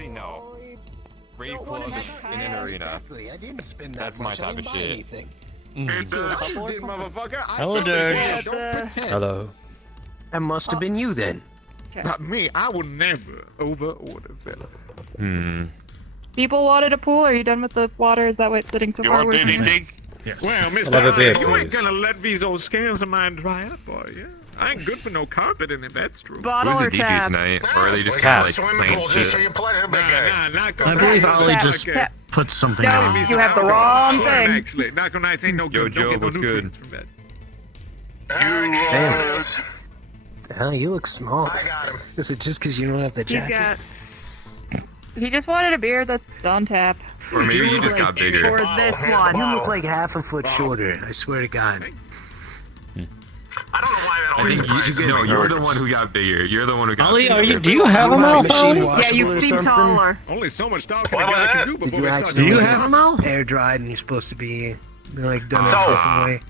Actually, no. Free plug in an arena. Exactly. I didn't spend That's that my much. type I of didn't buy shit. anything. You did, motherfucker. Hello, Dirge. Don't pretend. Hello. That must have been you then. Not me. I will never over-order, fella. People wanted a pool. Are you done with the water? Is that why it's sitting so far away from you? Yes. Well, Mr. Another beer, you ain't please. gonna let these old scales of mine dry up, are you? I ain't good for no carpeting if that's true. Bottle Who's or the DJ tap? tonight? Or are they just Tap. kind of like playing shit? Your pleasure, not I believe Ali Tap. just Tap. put something No, on. you have the wrong thing. Actually, Naco Nights ain't no Yo, good. Joe, Don't get no what's good? nutrients from that. Damn. The hell, you look small. I got him. Is it just because you don't have the He's jacket? got. He just wanted a beer that's on tap. Or maybe you just got bigger. Or this here's one. the You look like half a foot shorter. I swear to God. I don't know why that I always think you surprises should me. No, you're the one who got bigger. You're the one who got Ali, bigger. do you have a mouth, Machine Ali? Yeah, washable you or seem something? taller. Only so much talking What a was guy that? can do Did before you we start actually Do you doing have a mouth? air dried and you're supposed to be like done So- a different way?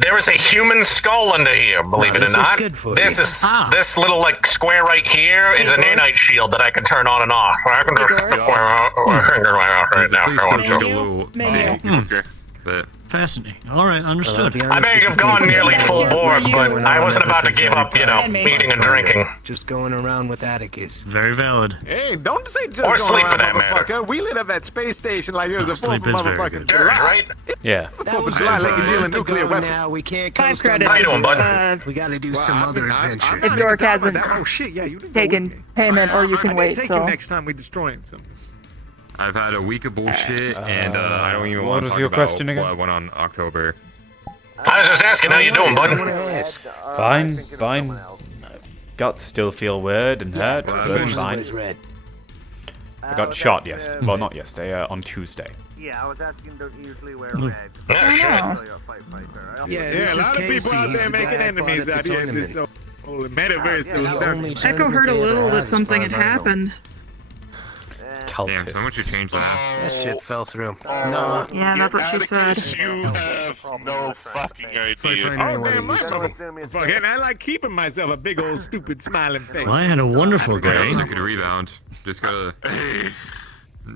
There is a human skull under here, believe No, it or this is not. good for This you. is Ah. this little like square right here is a nanite shield that I can turn on and off. I can just George? square out my finger right now. Please if I want don't to. look a little Menu. big. Okay. But Fascinating. All right, understood. I may have gone nearly full bore, but I wasn't about to give up, you know, eating and drinking. Just going around with Atticus. Very valid. Hey, don't say just Or going sleep, for around, that matter. motherfucker. We lit up that space station like it was a Sleep full is very motherfucking good. Dirge, July. right? Yeah. That was July, like you're a dealing month nuclear ago weapons. now. We can't 5 coast on credits. How you doing, bud? We gotta do some I've other been- adventure. I've If been Dork thinking about hasn't that. Oh shit, yeah, you didn't go taken with me. payment, or you can I wait. did take So you next time we destroying something. I've had a week of bullshit, and I don't even what want to was talk your about question again? what went on October. I was just asking how you doing, bud. Fine, fine. Guts still feel weird and hurt, well, but I've been- fine. Red. I got shot, yes. Well, not yesterday, on Tuesday. Yeah, I was asking, don't usually wear Look. red. Yeah, shit. know. You're a fighter. Yeah, Yeah, this a is lot of Casey. people out He's there the making guy I fought enemies at out the here. tournament. This whole metaverse The is only dark. Echo tournament heard a they ever little had, that as something far had as I know. happened. Damn, someone should Cultists. change that. That shit fell through. No. Yeah, that's what she said. You have no fucking idea. Fine, Oh, anyway, damn, you still- Fucking, I like keeping myself a big old stupid smiling face. Well, I had a wonderful That day. was a good rebound. Just gotta.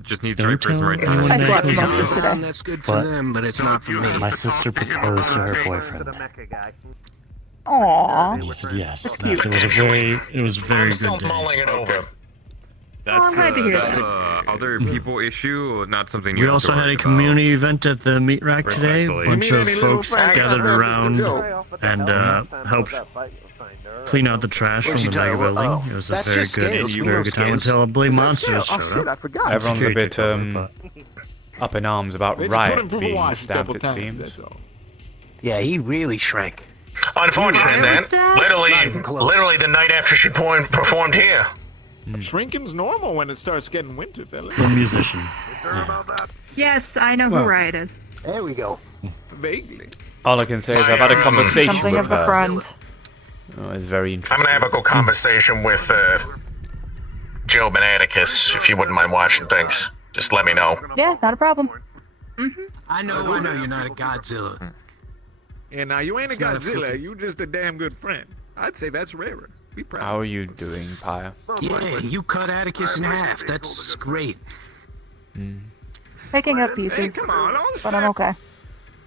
Just needs the Don't right person, tell right anyone time. I that slept goes most on. of today. That's good for But- them, but it's not for me. My sister proposed to her To boyfriend. the mecha guy. Aww. And he said yes. cute. Yes, it was a very I'm still good day. mulling it over. I'm glad to hear That's that. other people issue, not something you We have also to had worry a about. community event at the meat rack today. A Respectfully. bunch You mean of any little folks fight? gathered around Joe. and helped clean out the trash from What'd the you mega talk about? building. It was a That's very just good, scales. We very know good time scales. until Blade Monsters Oh showed shit, I up. forgot. Security Security took over, but up in arms about They just put him Riot through the being wash a stamped, couple it times, seems. that's all. Yeah, he really shrank. Unfortunate, then. Literally, Not even close. literally the night after she performed here. Shrinking's normal when it starts getting winter, fella. The musician. Yes, I know who Riot is. There we go. Vaguely. All I can say is I've had a conversation Something with of a her. friend. Oh, it's very I'm interesting. gonna have a good conversation with Job and Atticus, if you wouldn't mind watching things. Just let me know. Yeah, not a problem. I know you're not a Godzilla. Yeah, now you ain't It's a not a Godzilla, fucking- you just a damn good friend. I'd say that's rarer. Be proud. How are you doing, Pyre? Yeah, you cut Atticus in half. That's great. Picking up Hey, pieces, come on, all's but I'm okay.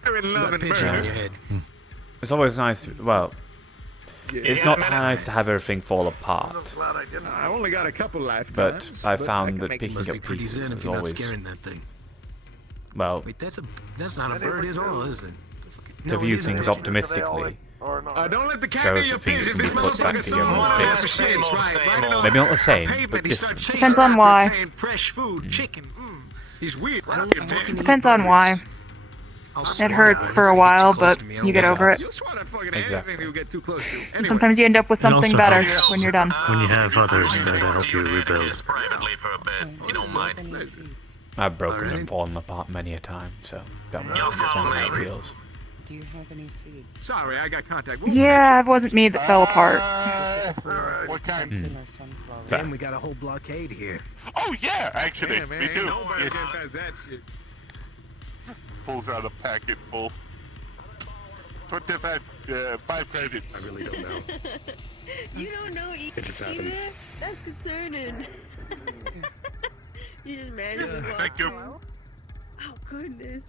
fair in You love got a and pigeon on murder. your head. It's always nice. Well, it's Yeah, not man, nice to have everything fall apart, I only got a couple lifetimes. but I can found that make it. picking Must be up pretty pieces zen if is you're not always scaring that thing. well Wait, that's not a bird at all, is it? to view things optimistically. Don't let the cat Shows be your that things pigeon. can This be put back motherfucker's together so and hard. fixed. Same old, same old. Maybe not the same, but Pavement, he different. start chasing Depends on after why. saying fresh food, chicken. He's weird. I don't fucking Depends eat on birds. why. I'll It swear, hurts if for they a get while, too close but to me, you I'll get laugh. over it. You'll swat at fucking Exactly. anything you get too close to. Anyway, Sometimes you end up with It something also better helps when you're done. when you have others there to help you rebuild. Privately for a bit, if you don't mind. I've broken and Alright. fallen apart many a time, so don't You'll understand follow how it me. feels. Do you have any seeds? sorry, I got contact. Yeah, it wasn't me that fell apart. What kind? Man, we got a whole blockade here. Oh yeah, actually, Yeah, man, we ain't do. nobody Yes. get past that shit. Pulls out a packet full. 25, 5 credits. really don't know. You don't know either. It just happens. That's concerning. You just magically walk. Thank you. Oh goodness.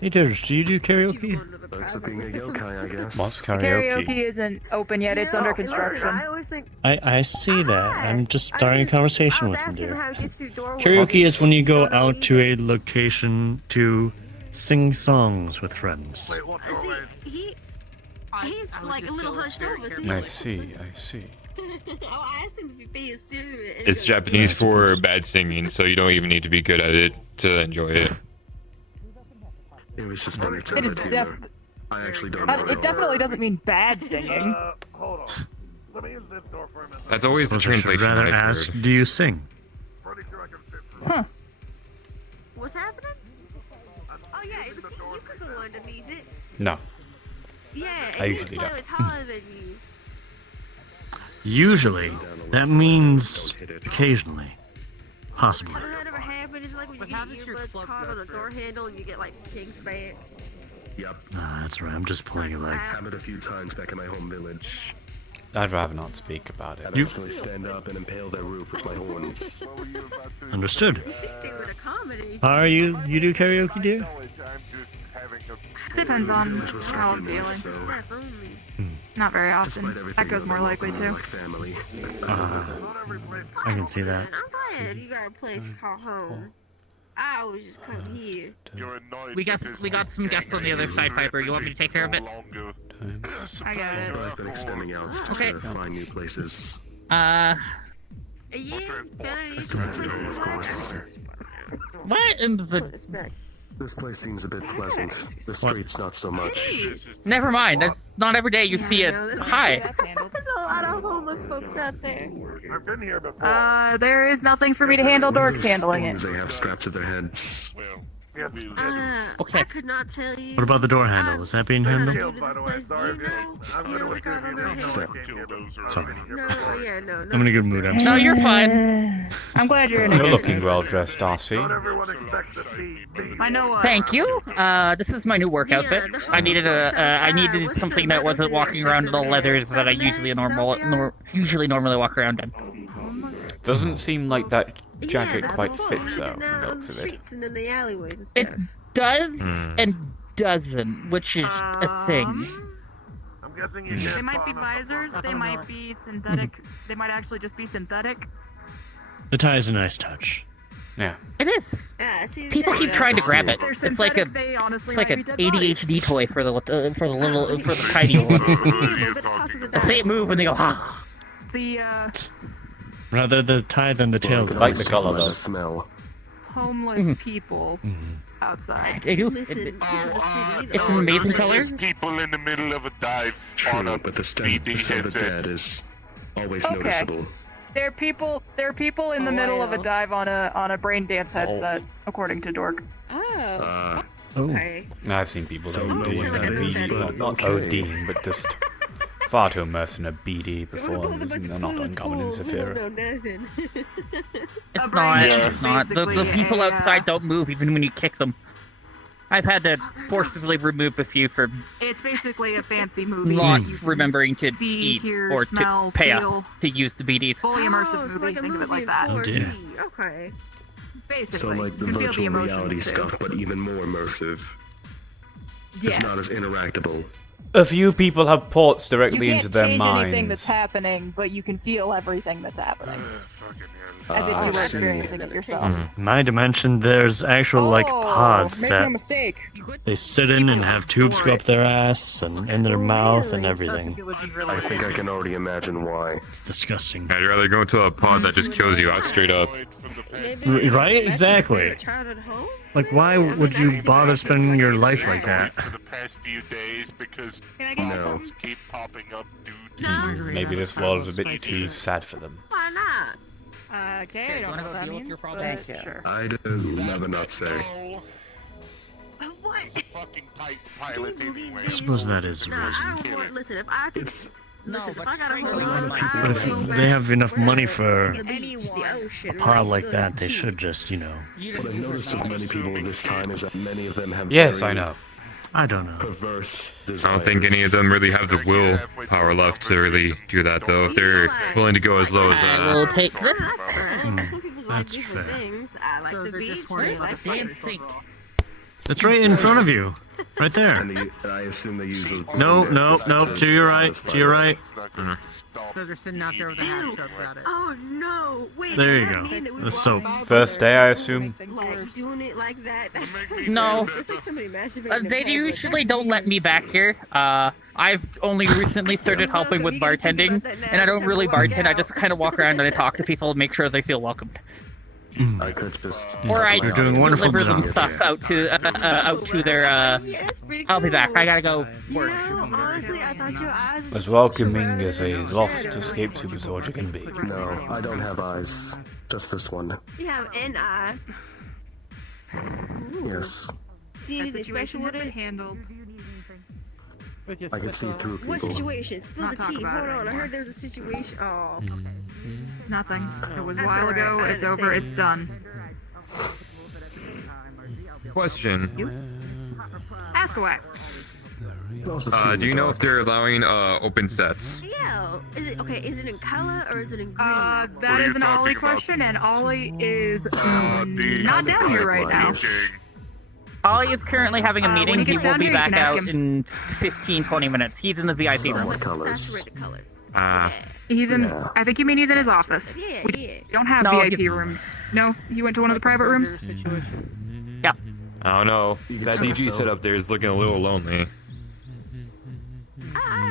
Hey, Dirge, do you do karaoke? Thanks for being a yokai, I guess. What's Karaoke karaoke? isn't open yet. It's under construction. I always think. I see that. I'm just starting a conversation with him, dear. How it gets through doorways. Karaoke is when you go out to a location to sing songs with friends. See, he's like a little hunched over. So I see. I asked him if he being still. It's Japanese for bad singing, so you don't even need to be good at it to enjoy it. It was just It entertainment is humor. I actually don't know. it definitely doesn't mean bad singing. Hold on. Let me use this door for a minute. That's always the Suppose I should translation rather I've ask, heard. do you sing? Pretty sure I can fit through. Huh. What's happening? Oh yeah, you could go underneath it. No. Yeah, I and usually he's don't. slightly taller than you. Usually, that means occasionally. Possibly. Has that ever happened? It's like when you get earbuds caught on a door handle and you get like kicked back. Yep. Ah, that's right, I'm just pulling your leg. Happened a few times back in my home village. I'd rather not speak about it. You stand up and impale their roof with my horns. understood. I think they would accommodate. Are you do karaoke, dear? Depends on how I'm feeling. Step only. Not very often. That goes more likely too. Family. I can see that. I'm glad you got a place called home. I always just come here. You're annoyed We got some guests on the other side, Piper. You want me to take care of it? I got it. I've been extending out Okay. to find new places. Yeah, better use Still this have to place go, of course. What in the... This place seems a bit pleasant. The streets not so much. Never mind. That's not every day you see it. Hi. There's a lot of homeless folks out there. I've been here before. There is nothing for me to handle. Dork's handling it. Things they have strapped to their heads. Okay. I could not tell you. What about the door handle? Is that being handled? Do this place. Do you know what got on their heads? Sorry. No, yeah, no. I'm in a good mood. I'm No, sorry. you're fine. I'm glad you're in You're it. looking well dressed, Darcy. Everyone expects to see me. I know. Thank you. This is my new work outfit. I needed something that wasn't walking around in the leathers that I usually normally walk around in. Doesn't seem like that jacket Yeah, quite before, fits you though, get from down the on looks the of it. streets and in the alleyways and It stuff. does and doesn't, which is a thing. I'm guessing you They can't might be climb up visors. above. They might be synthetic. They might actually just be synthetic. The tie is a nice touch. Yeah. It is. Yeah, see, People there keep you trying to go. grab it. They're It's like a synthetic. They honestly like might an be dead ADHD bodies. toy for the tiny one. Yeah, but toss of the I see it dice. move and they go, ah. The Rather the tie than the tail. Like the color The though. smell. homeless people outside. They do. Listen, this is the city. It's an amazing color. There's people in the middle of a dive on True, a but the stench beating of the headset. dead is always Okay. noticeable. There are people in the middle of a dive on a brain dance headset, according to Dork. Oh, Oh, okay. I've seen people that Don't know OD what in that a is, BD, but not okay. ODing, but just far too immersed in a BD before, Go to the and they're not uncommon in We Zephyr. don't know nothing. It's brain not. dance It's is not. The basically people a, outside don't move even when you kick them. I've had to forcibly remove a few for It's basically a fancy movie. not that you can remembering to see, eat hear, or smell, to pay feel. us to use the BDs. Fully immersive Oh, it's movie. like a Think of it movie like in that. 4D. dear. Okay. Basically, So like the you can feel virtual emotions reality too. stuff, but even more immersive. Yes. It's not as interactable. A few people have ports You directly can't into their change anything that's minds. happening, but you can feel everything that's happening, as if you I were see. experiencing it yourself. my dimension, there's actual like pods make no that mistake. they sit in and have tubes go up their ass and in their mouth and everything. I think I can already imagine why. It's disgusting. I'd rather go to a pod that just kills you out straight up. Maybe Right? that's Exactly. your favorite childhood home? Like, why would you bother spending your life like that? For the past few days because Can I get you No. something? keep popping up, dude. No. Maybe this world is a bit too sad for them. Why not? Okay, I don't know what that means, but sure. I'd rather not say. What? Fucking tight Do you pilot believe anyway. I suppose that is Nah, reason. I don't want. Listen, if I could. It's Listen, if I got a whole lot, But if they have enough money for a pod like that, they should just, what I've noticed of many people this time is that many of them have Yes, very I know. I don't know. Perverse I don't think any of them really have the will power left to really do that, though. If they're willing to go as low as I will take this. That's fair. Some people like That's different fair. things. I like the beach. They like Dancing. It's right in front of you. Right there. and I assume they use those. No, no, no. To your right. To your right. So they're sitting out there with a half shot at it. Oh no! Wait, There does you that go. mean that we The walk soap. by First day, I assume. like doing it like that? That's No. It's like somebody masturbating. in They public. usually That's don't let weird. me back here. I've only recently started helping with bartending, and I don't really bartend. I just kind of walk around and I talk to people and make sure they feel welcomed. I could just. Or I You're doing a wonderful deliver them job. stuff out to their. Yeah, that's pretty I'll be back. cool. I gotta go You work. know, honestly, I thought your eyes were As welcoming as a lost escape super soldier can be. No, I don't have eyes. Just this one. You have an eye. Yes. See anything special with it? handled. I can see through What people. situation? Spill the Not talk tea. about Hold it on. I anymore. heard there's a situation. Oh. Nothing. It was a That's while alright, ago. I It's over. understand. It's done. Question. Ask away. Do you know if they're allowing open sets? Yeah. Is it okay? Is it in color or is it in green? That are you is an Ollie talking about? question, and Ollie is the not down here right now. DJ. Ollie is currently having a when meeting. he He gets will down be here, you back can ask out him. in 15-20 minutes. He's in the VIP room. What colors? Saturated colors. Ah. He's in. Yeah. I think you mean he's in his office. Yeah, We yeah. don't have No, VIP he- rooms. No, you went to one of the private rooms. Yeah. I don't know. That DG setup there is looking a little lonely.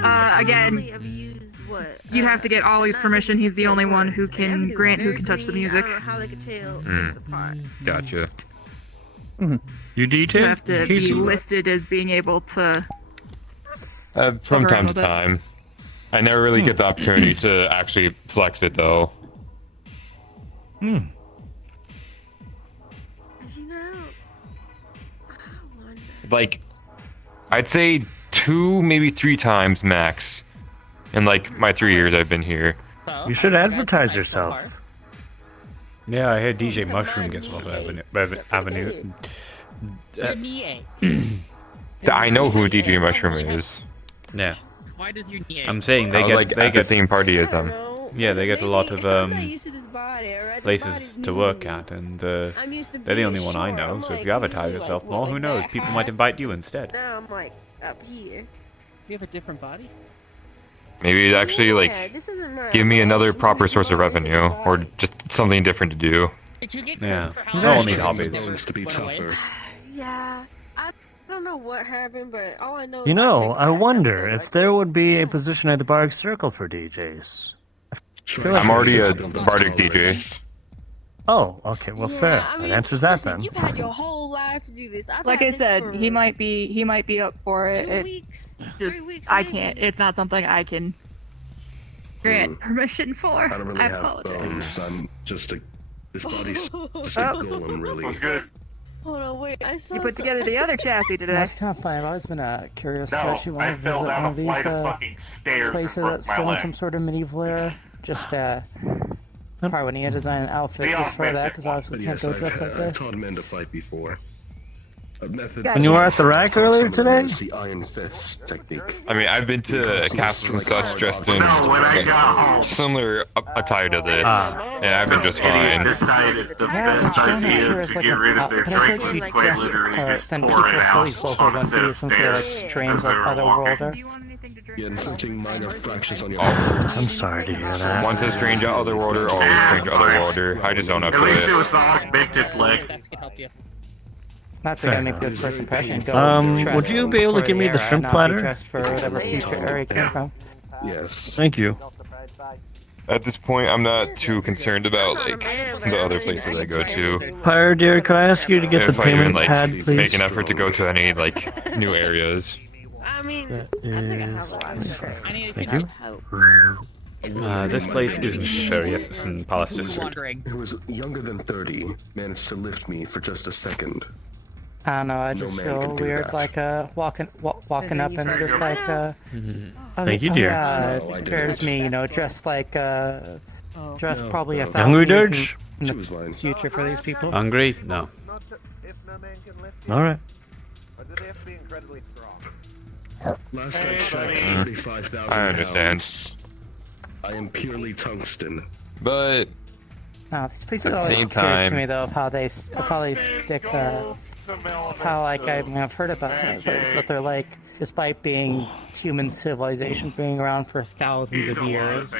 Again, Have used what? you'd have to get Ollie's permission. He's the only one who can grant who can touch the music. I don't know how they could tell Hmm. things apart. Gotcha. You You DJ? have to be listed as being able to. From Fuck around time to with it. time. I never really get the opportunity to actually flex it, though. You know, I wonder. Like, I'd say 2, maybe 3 times max. In like my 3 years I've been here. So, You should I think advertise that's so far. yourself. Yeah, I hear DJ Mushroom gets a lot of avenue. Your knee ache. I know who DJ Mushroom is. Yeah, Why does your knee ache? I'm saying I they was get like they at the get same party as I don't them. know. Yeah, they get a lot of, I'm not used to this body, alright? This places body's to new. work at, and I'm used to they're the being only one I short. know. I'm So if like, you advertise usually, yourself like, more, what, who like knows? that People high? might invite you instead. Now I'm like up here. You have a different body? Maybe it'd actually Yeah, like this isn't my give me another emotion. proper source of This is revenue, my or body. just something different to do. Did you get Yeah. cursed for No Halloween? one needs Or hobbies. they Wants to be went away? tougher. Yeah, I don't know what happened, but all I know. You is know, think I that I'm wonder still if like there this. would be Yeah. a position at the Barg Circle for DJs. I'm already a Bardic DJ. Oh, okay. Well, Yeah, fair. I That mean, answers that listen, then. You've had your whole life to do this. I've Like had I this said, for he might be up for it. 2 It weeks, just 3 weeks. I maybe. can't. It's not something I can grant permission for. I don't really I have apologize. bones. I'm just a. This body's just a golem, really. What's good? Hold on, wait. I saw You put some- together the other chassis today. That's kind of funny. I've always been curious. No, Actually, want I to visit fell one down of a these flight of fucking stairs places and broke that's my still in leg. some sort of medieval era. Just probably would need to design an outfit The just for that, authentic because one. obviously But can't yes, go dressed like I've this. taught men to fight before. A method. When you were at the rack earlier today? Is the Iron Fist technique. I mean, I've been to castles and such dressed in similar attire to this, and I've been just fine. Decided the Yeah, best I'm not idea sure it's to like get rid of their but I drink think was you quite dress literally just then pour people it out always go for on a one set piece of since they're like stairs strange as like they were other walking. worlder. You're inflicting minor fractures on your Oh. I'm sorry to hear that. One to strange otherworlder, always strange otherworlder. I just own up At to least it it. was the augmented leg. That could help you. Not to make good first impression. Go dress would you be able to for give me the era, shrimp not be platter? dressed for whatever future era you came from. Yes. Thank you. At this point, I'm not too concerned about like the other places I go to. Pyre, dear, could I ask you to get the If I even payment like pad, please? make an effort to go to any like new areas. I mean, That I think I have is a lot of shit. Thank you. This place isn't serious. It's in Palace District. Wandering. Who was younger than 30 managed to lift me for just a second. I don't know. I No just man feel can do weird, that. like walking up and just like Thank you, dear. Yeah, No, I there's didn't. me, dressed like dressed probably a no. thousand Hungry, years Dirge? in She the was mine. future for these people. Hungry? No. If no man can lift All right. or do they have to be incredibly strong? Last I checked, 35,000 I understand. pounds. I am purely tungsten. But No, these places At the always same curious to time- me though of how they stick how like I've heard about some of those, but they're like, despite being human civilization being around for thousands of years,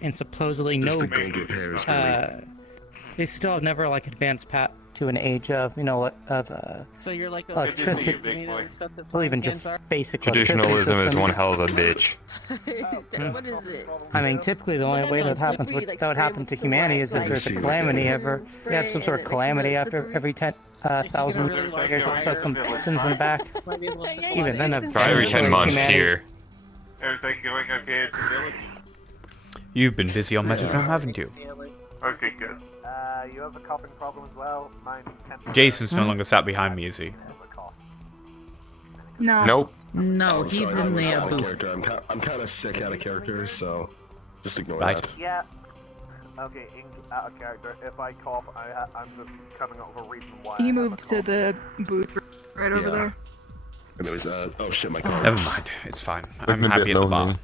and supposedly no, Just the gold repairs, really. they still have never like advanced to an age of So you're like electricity, well even just basic traditionalism electricity is systems. one hell of a bitch. What is it? I mean, typically the only way that happens, that would happen to humanity is if there's a calamity ever. You have some sort of calamity after every 10,000 years that sets some pins in the back. Even then, For every 10 months humanity- here. Everything going okay at the village? You've been busy on Metadrum, haven't you? Okay, good. You have a coughing problem as well. Mine Jason's no longer sat behind me, is he? No. Nope. No, Oh, he's sorry, I in was the out of booth. character. I'm kind of sick out of character, so just ignore Right. that. Yeah. Okay, out of character. If I cough, I'm just coming up with a reason why. He moved to the booth right over there. Anyways, oh shit, my car. Never mind, it's fine. I'm Looking a happy bit at the bar. lonely.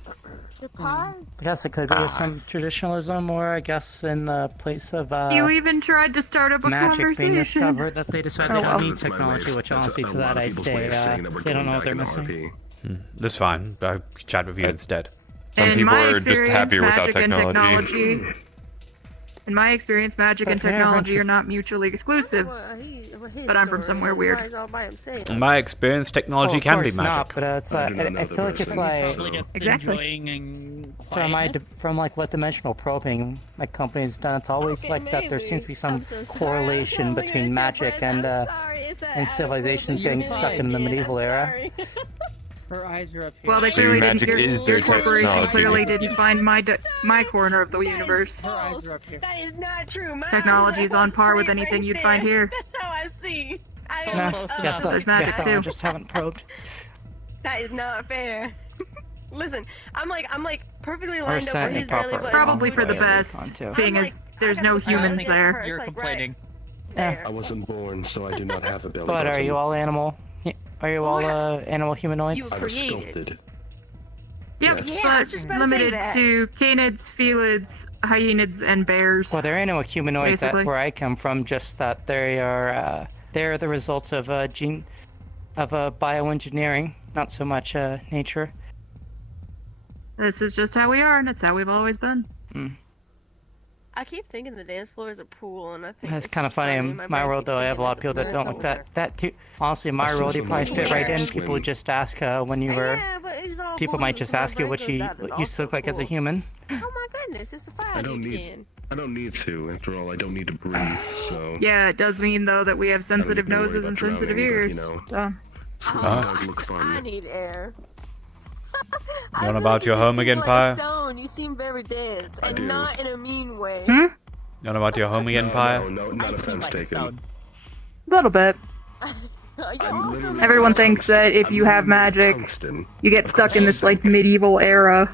I guess it could be some traditionalism, or I guess in the place of You even tried to start up a magic being conversation. discovered that they decided they don't need That's my technology, race. which That's honestly a to that lot of I people's way say of saying that we're they don't going know what back they're in missing. That's fine. I'll chat with you instead. Some In people my are just experience, happier without magic and technology. technology. In my experience, magic and technology are not mutually exclusive. But I'm from somewhere weird. In my experience, technology Well, of can be course magic. not, but it's I do not know I the feel like it's person, like so- Exactly. from like what dimensional probing my company's done. It's always like that. There seems to be some correlation between magic and civilizations getting stuck in the medieval era. Her eyes are up here. Well, they Maybe clearly didn't. magic is Your their corporation technology. clearly didn't find my corner of the universe. Her eyes are up here. That is not true. Technology is on par with anything you'd find here. That's how I see. I Nah, guess There's magic guess too. I just haven't probed. That is not fair. Listen, I'm like perfectly Or lined up where Senate he's belly proper. button. Probably for the Yeah, best, too. seeing I'm as like, there's I no got the humans first, there. You're like, complaining. Yeah. I wasn't born, so I do not have a belly But button. are you all animal? Are you all animal humanoids? You I was created. sculpted. Yep, Yes. Yeah, I was just but about to say limited that. to canids, felids, hyenids, and bears. Well, they're animal humanoids Basically. where I come from. Just that they are they're the results of bioengineering, not so much nature. This is just how we are, and it's how we've always been. I keep thinking the dance floor is a pool, and I think It's it's kind of just funny. In My my brain world, keeps though, I have a thinking lot it's of people that pool. don't like that too. Honestly, in my I saw world, you probably someone fit right in. swim. People would just ask when you were. Yeah, but it's all People pool, might just so my ask you brain what goes you down. It's what used to look also like as a pool. human. Oh my goodness, it's a fire I don't need. again. I don't need to. After all, I don't need to breathe. So. Yeah, it does mean though that we have sensitive need to worry noses about and sensitive drowning, but, ears. you know. So. Swimming does look I fun. need air. You on about your home again, Pyre? Stone. You seem very dense, and do. not in a mean way. You on about your home again, Pyre? No, not offense taken. A little bit. Everyone thinks that if you have magic, Tungsten. you get stuck in this like medieval era.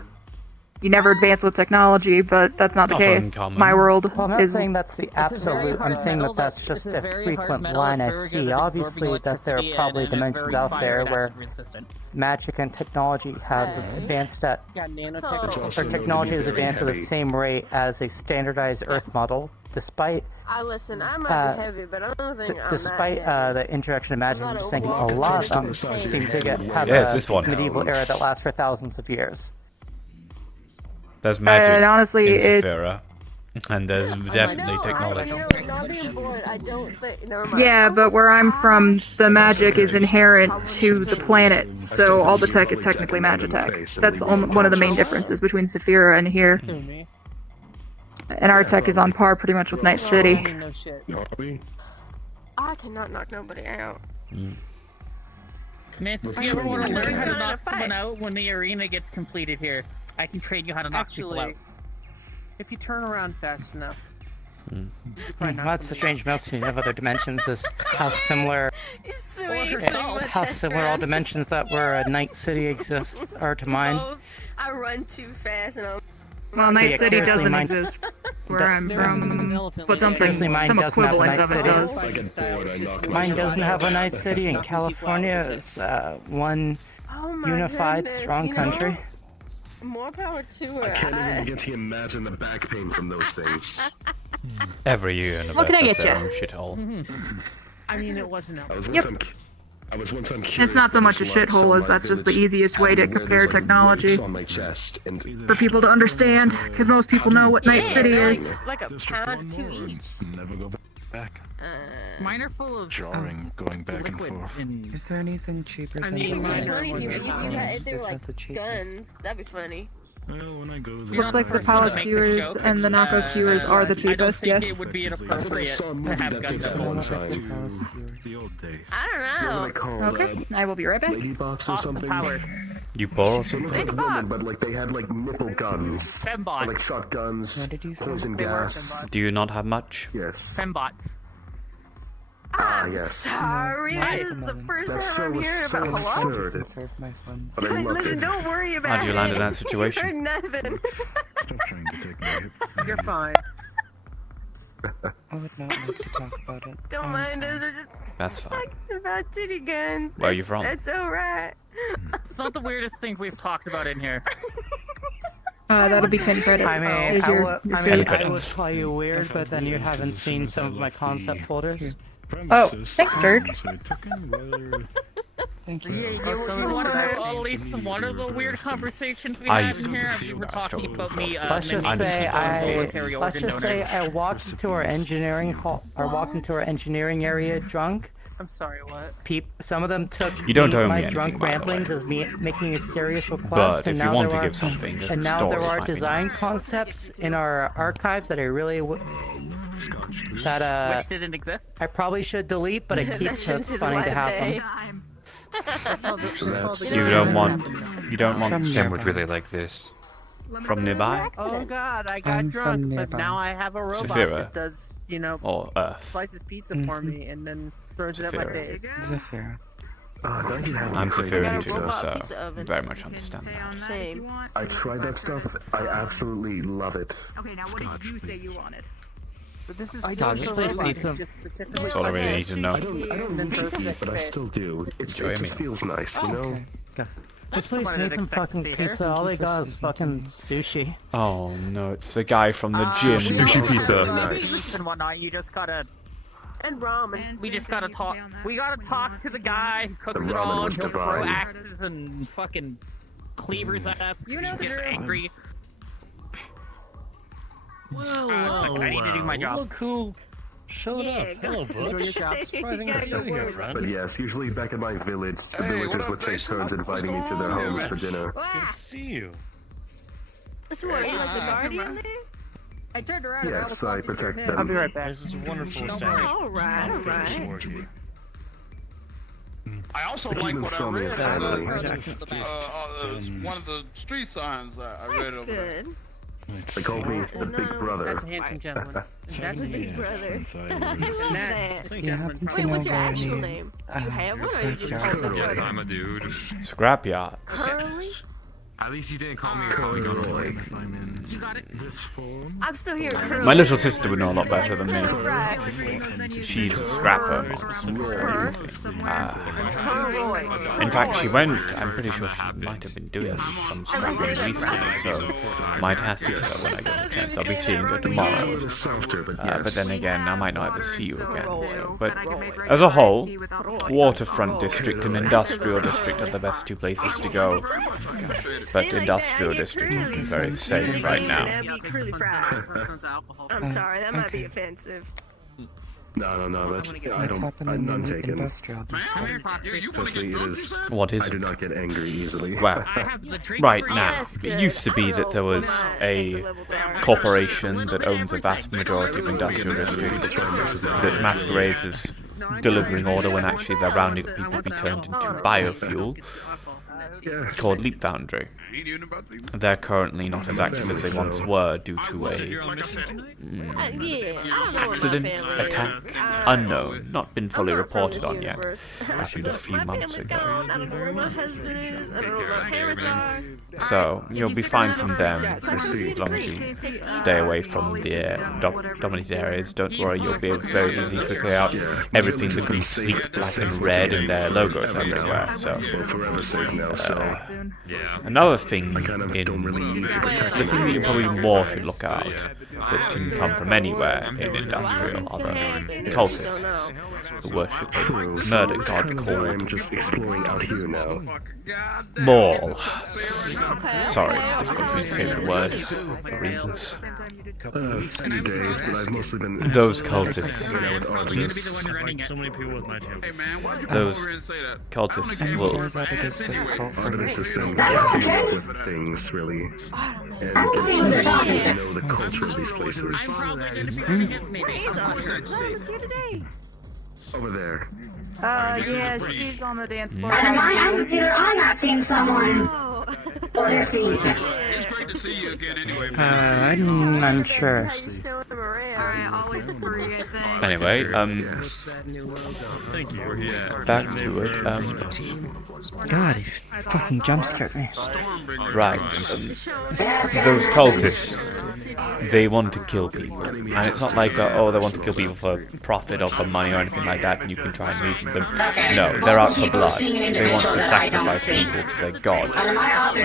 You never advance with technology, but that's not the Not case. uncommon. My world Well, I'm not is saying that's the absolute. I'm saying that that's just a frequent line I see. Obviously, that there are probably dimensions out there where magic and technology have advanced at, It's or also known to technology be has very advanced at the heavy. same rate as a standardized Earth model, despite I listen. I might be heavy, but I don't think I'm despite that heavy. the interaction of magic. I'm just saying a walking lot towards of them the size of seem your to head would have weigh Yes, a this one. medieval era that lasts for thousands of years. There's magic And honestly, in it's- Saphira, and there's definitely technology. Not being bored, I don't think. Never mind. Yeah, but where I'm from, the magic is inherent to the planet, so all the tech is technically magitech. That's one of the main differences between Saphira and here. And our tech is on par pretty much with Night City. No shit. Are we? I cannot knock nobody out. Man, if you ever want to learn how to knock someone out when the arena gets completed here, I can train you how to knock people out. Actually, if you turn around fast enough. That's the strange melting of other dimensions is how similar how similar all dimensions that where a Night City exists are to mine. I run too fast and I'm. Well, Night Yeah, City seriously, doesn't mine- exist where I'm from, but Seriously, something, mine some doesn't have a equivalent Night of it City. does. I get bored, I knock Mine myself doesn't have a out. Night City in California. Is one Oh my unified, goodness, strong you know? country. More power to her. I can't even begin to imagine the back pain from those things. Every universe What can I has get their ya? own shithole. I mean, it wasn't. I was Yep. once on It's not so much a shithole as that's just the easiest way to compare technology on my chest and for people to understand, because most people know what Night City is. Like a pound to each. Never go back. Mine are full of Jarring, going back and liquid. forth. Is there anything cheaper I than mean, mine are Funny if you one had they were Is like that the cheapest? guns. That'd be funny. Well, when I go Looks like the power skewers and the knockout skewers are the I don't cheapest, think yes. it would be I thought I inappropriate saw a to movie have that guns did at that home. one time. the old days. I don't What know. are they called? Okay, I will be right back. Lady box or Austin something? Powers. You bought They something? looked like women, but like they had like nipple guns. Fembot. Like shotguns, What did you say? poison They were gas. Do you not have much? Yes. Fembots. Ah, yes. Sorry, this is the first That time show I'm was hearing so about hello. absurd. Serve my funds. But I loved Listen, it. don't worry about it. How'd you land in that You situation? heard nothing. Stop trying to take my hip. You're fine. I would not like to talk about it. Don't mind us. We're just That's fine. talking about titty guns. Where are you from? That's alright. It's not the weirdest thing we've talked about in here. That'll be 10 credits. I mean, Is your I food. would call you weird, but then you haven't seen some of my concept folders. Oh, thanks, Dirge. Thank You, you. you want to know at least one of the weird conversations we I had used in to here? be We were sure I talking still about me. Let's just I'm just say voluntary let's just say I walked into our engineering hall, or walked into our engineering area drunk. I'm sorry, what? Some of them took You don't owe me my anything, drunk by the ramblings way. as me making a serious request. But and if you now want there to are- give something, there's and a now story there are might be design nice. concepts in our archives that I really Which didn't exist. I probably should delete, but it That keeps shouldn't us do the funny to last have day. them. You don't want. You don't want. Sam would really like this. From nearby? Oh god, I got drunk, but now I have a robot Saphira. that does, you know, Or Earth? slices pizza for me and then throws it at my Saphira. face. Zephyr. Don't you have I'm any Saphirian cravings? too, so very much understand that. Same. I tried that stuff. I absolutely love it. Okay, now what did you say you wanted? But this is I still got the this place robot needs some- just specifically That's all I really need to know. I don't need to eat, but I still do. It Enjoy just me. feels nice, you know? This place what I needs didn't some expect to fucking see here. pizza. All they got is fucking sushi. Oh no, it's the guy from the gym. Sushi pizza. And whatnot. You just gotta. And ramen. We just gotta talk. We gotta talk to the guy who cooks The it ramen all. was He'll throw divine. axes and fucking cleavers at us. You know he the gets drill. angry. Well, I need to do my job. Look who showed up. Hello, Butch. Surprising to see you here, But friend. yes, usually back in my village, the villagers would take turns inviting me to their homes for dinner. Good to see you. So what, you like the guardian there? I turned around and Yes, I protect them. I'll be right back. This is a wonderful establishment. Alright, alright. I also The like human what I saw me read. as family. One of the street signs I read That's over there. good. They called me the Big That's Brother. a handsome gentleman. That's a big brother. Matt, That. gentleman. Wait, what's your actual name? Do you have one or you just call it Yes, Brother? I'm a dude. Scrapyard. Curly? At least you didn't call me a polygon. You got it. I'm still here, Curly. My little sister would know a lot better than me. Right. She's a scrapper monster. In fact, she went. I'm pretty sure she might have been doing some scrapping recently, so might ask her when I get a chance. I'll be seeing her A tomorrow. little softer, but But yes. then again, I might not ever see you again. So, but as a whole, waterfront district and industrial district are the best two places to go. But industrial district isn't very safe right now. That'd be curly fried. I'm sorry, that might be offensive. No, that's I'm none taken. Trust me, it is. What is I do it? not get angry easily. Well, right now, it used to be that there was a corporation that owns a vast majority of industrial district that masquerades as delivering order when actually they're rounding up people to be turned into biofuel. called Leap Foundry. They're currently not as active as they once were due to a accident, attack, unknown, not been fully reported on yet, issued a few months ago. So, you'll be fine from them, as long as you stay away from the dominated areas. Don't worry, you'll be very easy to clear out everything that can sleep black and red and their logos everywhere, so... another thing, the thing that you probably more should look out, that can come from anywhere in Industrial, are the cultists, who worship a murder god called... I'm just exploring out here now. Maul. Sorry, it's difficult for me to say the word, for reasons. Few days, but I've mostly been... Those cultists. Those cultists will... Artemis is them catching up with things, really. And getting to know the culture of these places. Over there. Yeah, she's on the dance floor. And my computer, I'm not seeing someone. Or they're seeing things. It's great to see you again anyway. I'm unsure. Anyway, back to it, God, he fucking jump scared me. right, those cultists, they want to kill people, and it's not like, oh, they want to kill people for profit or for money or anything like that, and you can try and reason them. No, they're out for blood. They want to sacrifice people to their god. That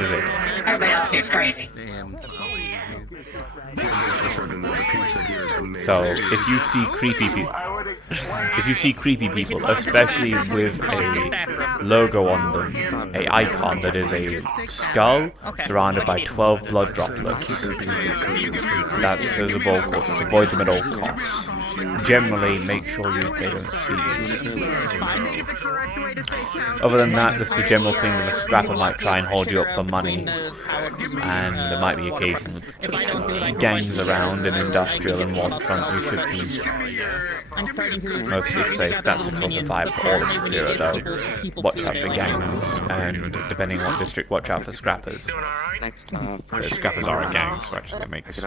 is it. Everybody else gets crazy. So, if you see creepy people, especially with a logo on them, a icon that is a skull surrounded by 12 blood droplets, that's visible, just avoid them at all costs. Generally, make sure they don't see you. Other than that, this is a general thing that a scrapper might try and hold you up for money, and there might be occasional gangs around in Industrial and Waterfront. You should be mostly safe. That's the sort of vibe for all of Saphira, though. Watch out for gangs, and depending on what district, watch out for scrappers. Scrappers are a gang, so actually that makes...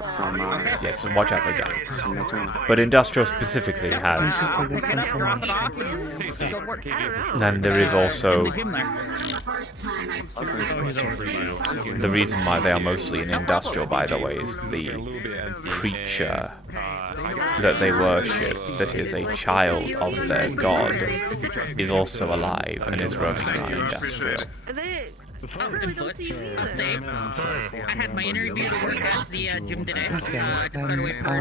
yes, watch out for gangs. But Industrial specifically has... and there is also... the reason why they are mostly in Industrial, by the way, is the creature that they worship, that is a child of their god, is also alive and is roaming around Industrial. I had my interview to work at the gym today. Just started waiting for a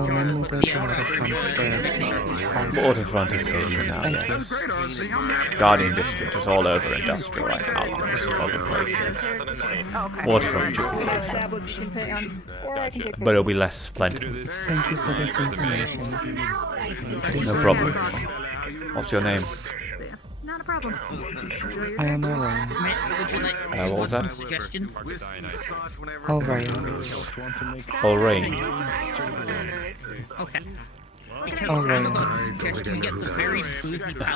Waterfront is safe for now, yes. Guardian District is all over Industrial right now, and other places. Waterfront should be safe, but it'll be less plentiful. Thank you for this information. No problem. What's your name? Not a problem. I am alright. What was that? Alright. Alright. Okay.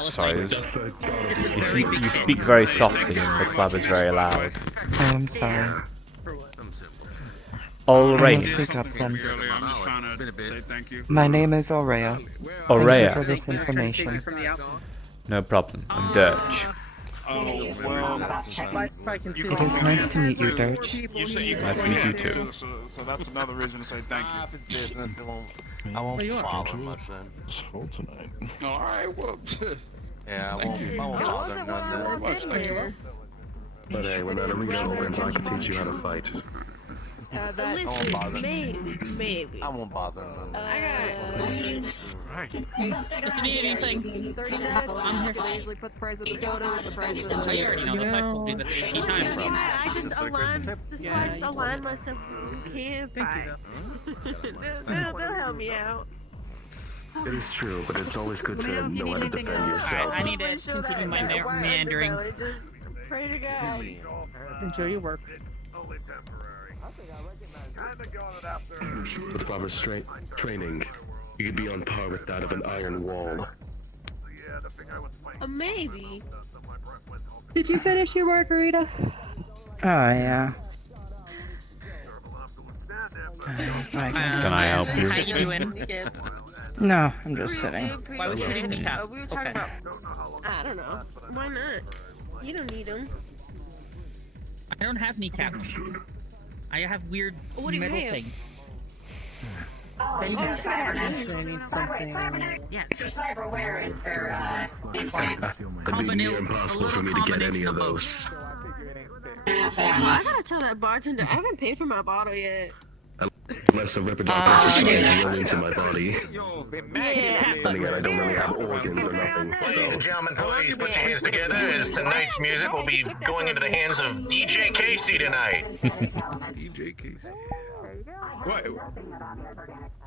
Sorry, you speak very softly and the club is very loud. I am sorry. Alright. Speak up then. My name is Aurea. Aurea. Thank you for this information. No problem. I'm Dirge. It is nice to meet you, Dirge. Nice to meet you too. So that's another reason to say thank you. If it's business, I won't bother much then. Alright, well... yeah, I thank you. won't bother none very much, thank you. But hey, when that arena opens, I can teach you how to fight. Listen, maybe. I won't bother none. I If you need anything, I'm here. They usually put the price of the soda with the price of the I already know this. I will be the 80 times from. I just align myself with campfire. They'll help me out. It is true, but it's always good to know how to defend yourself. Alright, I need to continue my meanderings. Pray to God. Enjoy your work. With proper training, you could be on par with that of an iron wall. Maybe. Did you finish your margarita? Oh, yeah. Can I help you? How you doing? No, I'm just sitting. Why was you eating kneecap? We were talking about. I don't know. Why not? You don't need them. I don't have kneecaps. I have weird What do you metal have? things. I need something. Yeah. Cyberware It'd be near impossible for me to get any of those. Well, I gotta tell that bartender I haven't paid for my bottle yet. Unless a Ripidar purchases drill into my body. Yeah. Then again, I don't really have organs or nothing. Ladies and gentlemen, please put your hands together as tonight's music will be going into the hands of DJ Casey tonight. DJ Casey. What?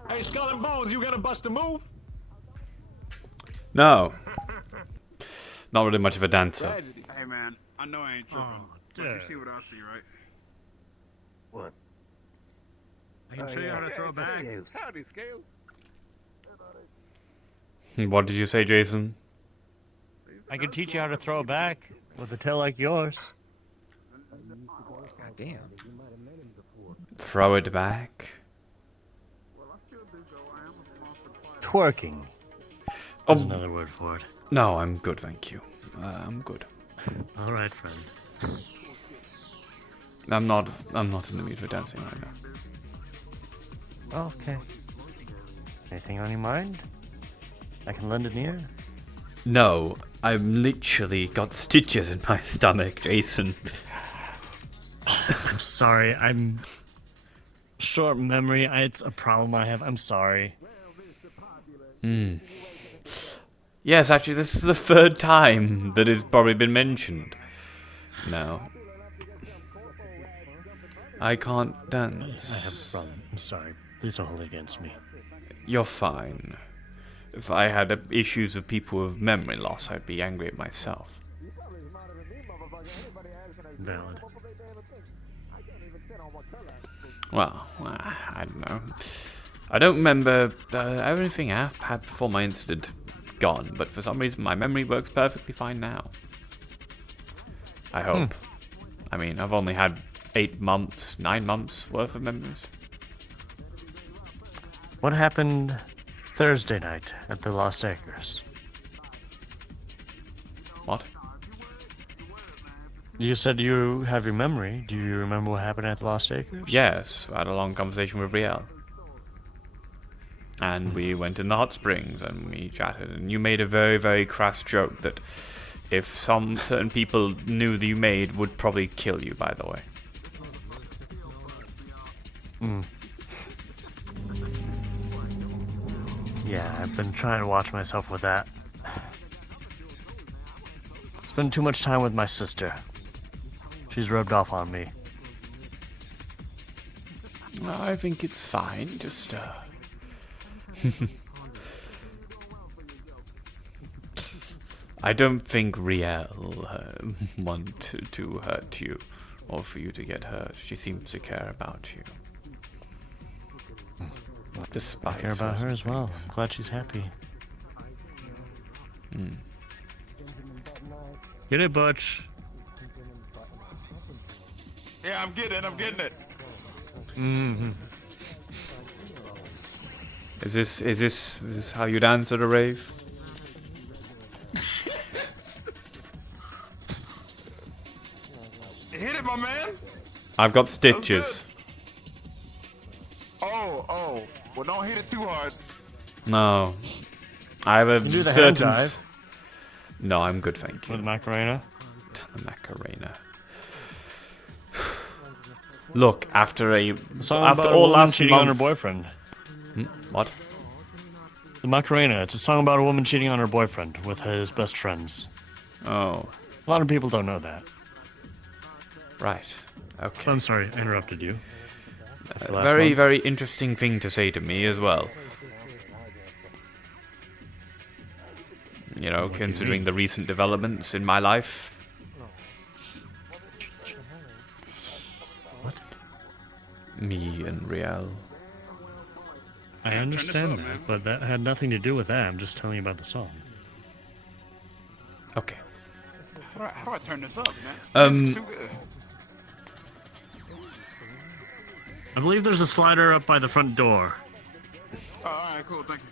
Hey, Skull and Bones, you gotta bust a move? No. Not really much of a dancer. Hey man, I know I ain't tripping. But you see what I see, right? What? I can show you how to throw a bag. Howdy, Scales. What did you say, Jason? I can teach you how to throw it back with a tail like yours. God damn. Throw it back. Twerking. There's another word for it. No, I'm good, thank you. I'm good. All right, friend. I'm not in the mood for dancing right now. Okay. Anything on your mind? I can lend an ear. No, I've literally got stitches in my stomach, Jason. I'm sorry. I'm short memory. It's a problem I have. I'm sorry. Yes, actually, this is the third time that it's probably been mentioned. No. I can't dance. I have a problem. I'm sorry. Please don't hold it against me. You're fine. If I had issues with people with memory loss, I'd be angry at myself. Valid. Well, I don't know. I don't remember everything I've had before my incident gone, but for some reason my memory works perfectly fine now. I hope. I mean, I've only had 9 months worth of memories. What happened Thursday night at the Lost Acres? What? You said you have your memory. Do you remember what happened at the Lost Acres? Yes, I had a long conversation with Riel. And we went in the hot springs and we chatted, and you made a very, very crass joke that if some certain people knew that you made would probably kill you, by the way. Yeah, I've been trying to watch myself with that. Spend too much time with my sister. She's rubbed off on me. I think it's fine, just, I don't think Riel want to hurt you, or for you to get hurt. She seems to care about you. Despite I care about her as well. I'm glad she's happy. Get it, Butch. Yeah, I'm getting it. Is this how you dance at a rave? Hit it, my man. I've got stitches. Oh. Well, don't hit it too hard. No. I have a You do the hand certain... dive. No, I'm good, thank you. With Macarena? The Macarena. Look, after about all a woman last cheating month... on her boyfriend. What? The Macarena. It's a song about a woman cheating on her boyfriend with his best friends. Oh. A lot of people don't know that. Right. Okay. I'm sorry, I interrupted you. Very, very interesting thing to say to me as well. You know, considering the recent developments in my life. What? Me and Riel. I understand that, but that had nothing to do with that. I'm just telling you about the song. Okay. How do I turn this up, man? Um, It's too good. I believe there's a slider up by the front door. Oh, alright, cool, thank you.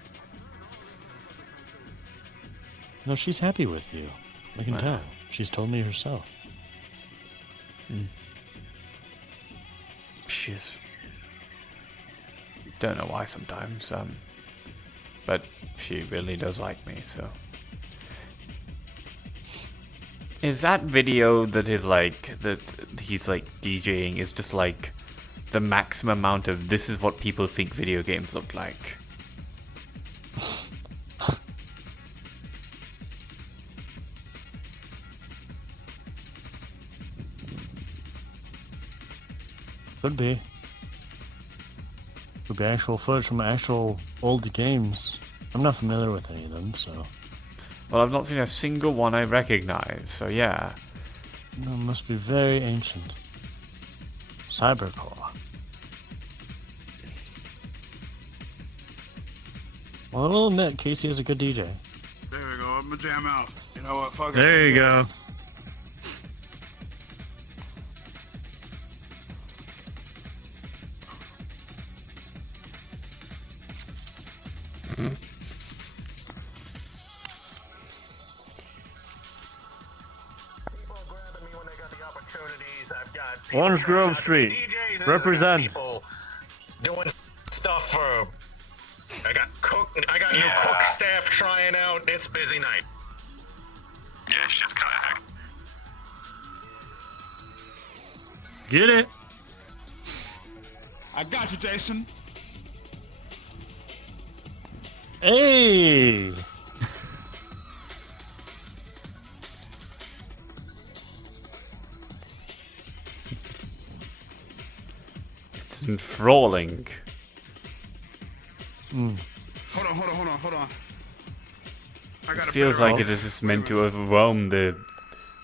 No, she's happy with you. I can tell. She's told me herself. She is. Don't know why sometimes, but she really does like me, so. Is that video that is like, that he's like DJing is just like the maximum amount of this is what people think video games look like? Could be. Could be actual footage from actual old games. I'm not familiar with any of them, so. Well, I've not seen a single one I recognize, so yeah. No, it must be very ancient. Cybercore. Well, I will admit, Casey is a good DJ. There we go. I'm gonna jam out. You know what? Fuck it. There you go. Orange Grove Street. Represent. Doing stuff for. I got new cook staff trying out. It's busy night. Yeah, shit's kind of hectic. Get it? I got you, Jason. Hey! It's enthralling. Hold on. I got It feels like it is just meant to overwhelm the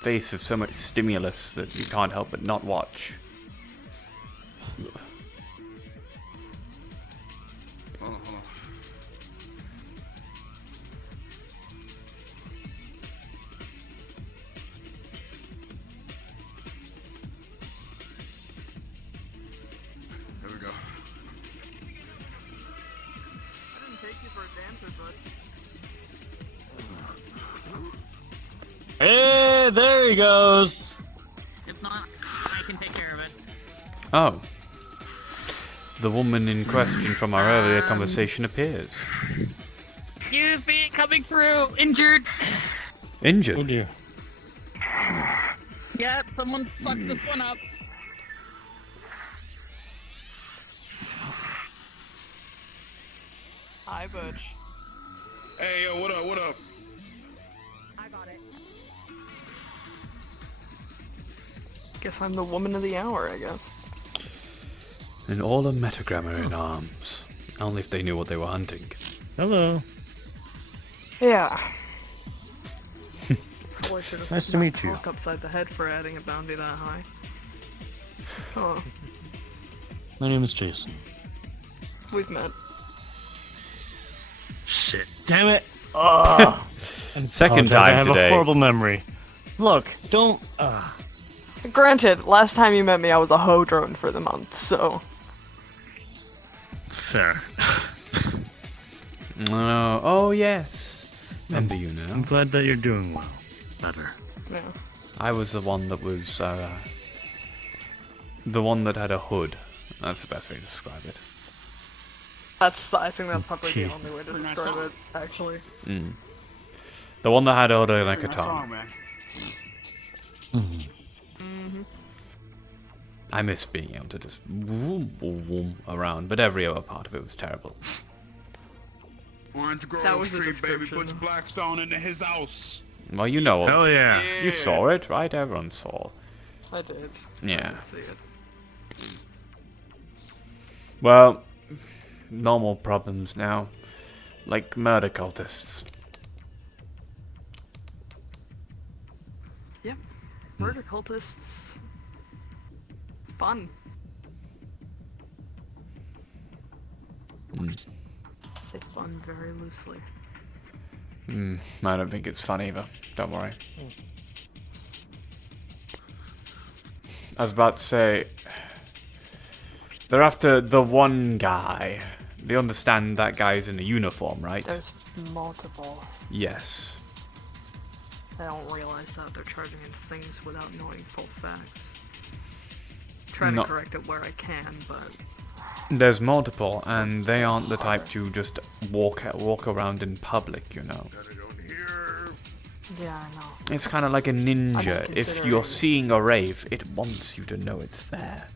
face of so much stimulus that you can't help but not watch. Hold on. There we go. I didn't take you for a dancer, bud. Hey, there he goes. If not, I can take care of it. Oh. The woman in question from our earlier conversation appears. Excuse me, coming through. Injured. Injured? Oh dear. Yeah, someone fucked this one up. Hi, Butch. Hey, yo, what up? I got it. Guess I'm the woman of the hour, I guess. And all a metagrammer in arms. Only if they knew what they were hunting. Hello. Yeah. Nice to meet you. Upside the head for adding a bounty that high. Oh, My name is Jason. we've met. Shit. Damn it. Ugh. Second I time have today. a horrible memory. Look, don't. Granted, last time you met me, I was a hoe drone for the month, so. Fair. Oh yes. Remember you now. I'm glad that you're doing well. Better. Yeah. I was the one that was, the one that had a hood. That's the best way to describe it. I think that's probably the Jeez. only way to describe it, actually. Mm. The one that had a hood and a katana. man. Mm-hmm. I miss being able to just vroom, vroom, vroom around, but every other part of it was terrible. Orange Grove That was the Street, baby. description. Puts Blackstone into his house. Well, you know. Hell yeah. You saw it, right? Everyone saw. I did. Yeah. I didn't see it. Well, normal problems now. Like murder cultists. Yep. Murder cultists. Fun. Say fun very loosely. I don't think it's fun either. Don't worry. I was about to say, they're after the one guy. They understand that guy's in a uniform, right? There's multiple. Yes. They don't realize that they're charging into things without knowing full facts. Trying to correct it where I can, but there's multiple, and they aren't the type to just walk around in public, you know. yeah, I know. It's kind of like a ninja. If you're seeing a rave, it wants you to know it's there.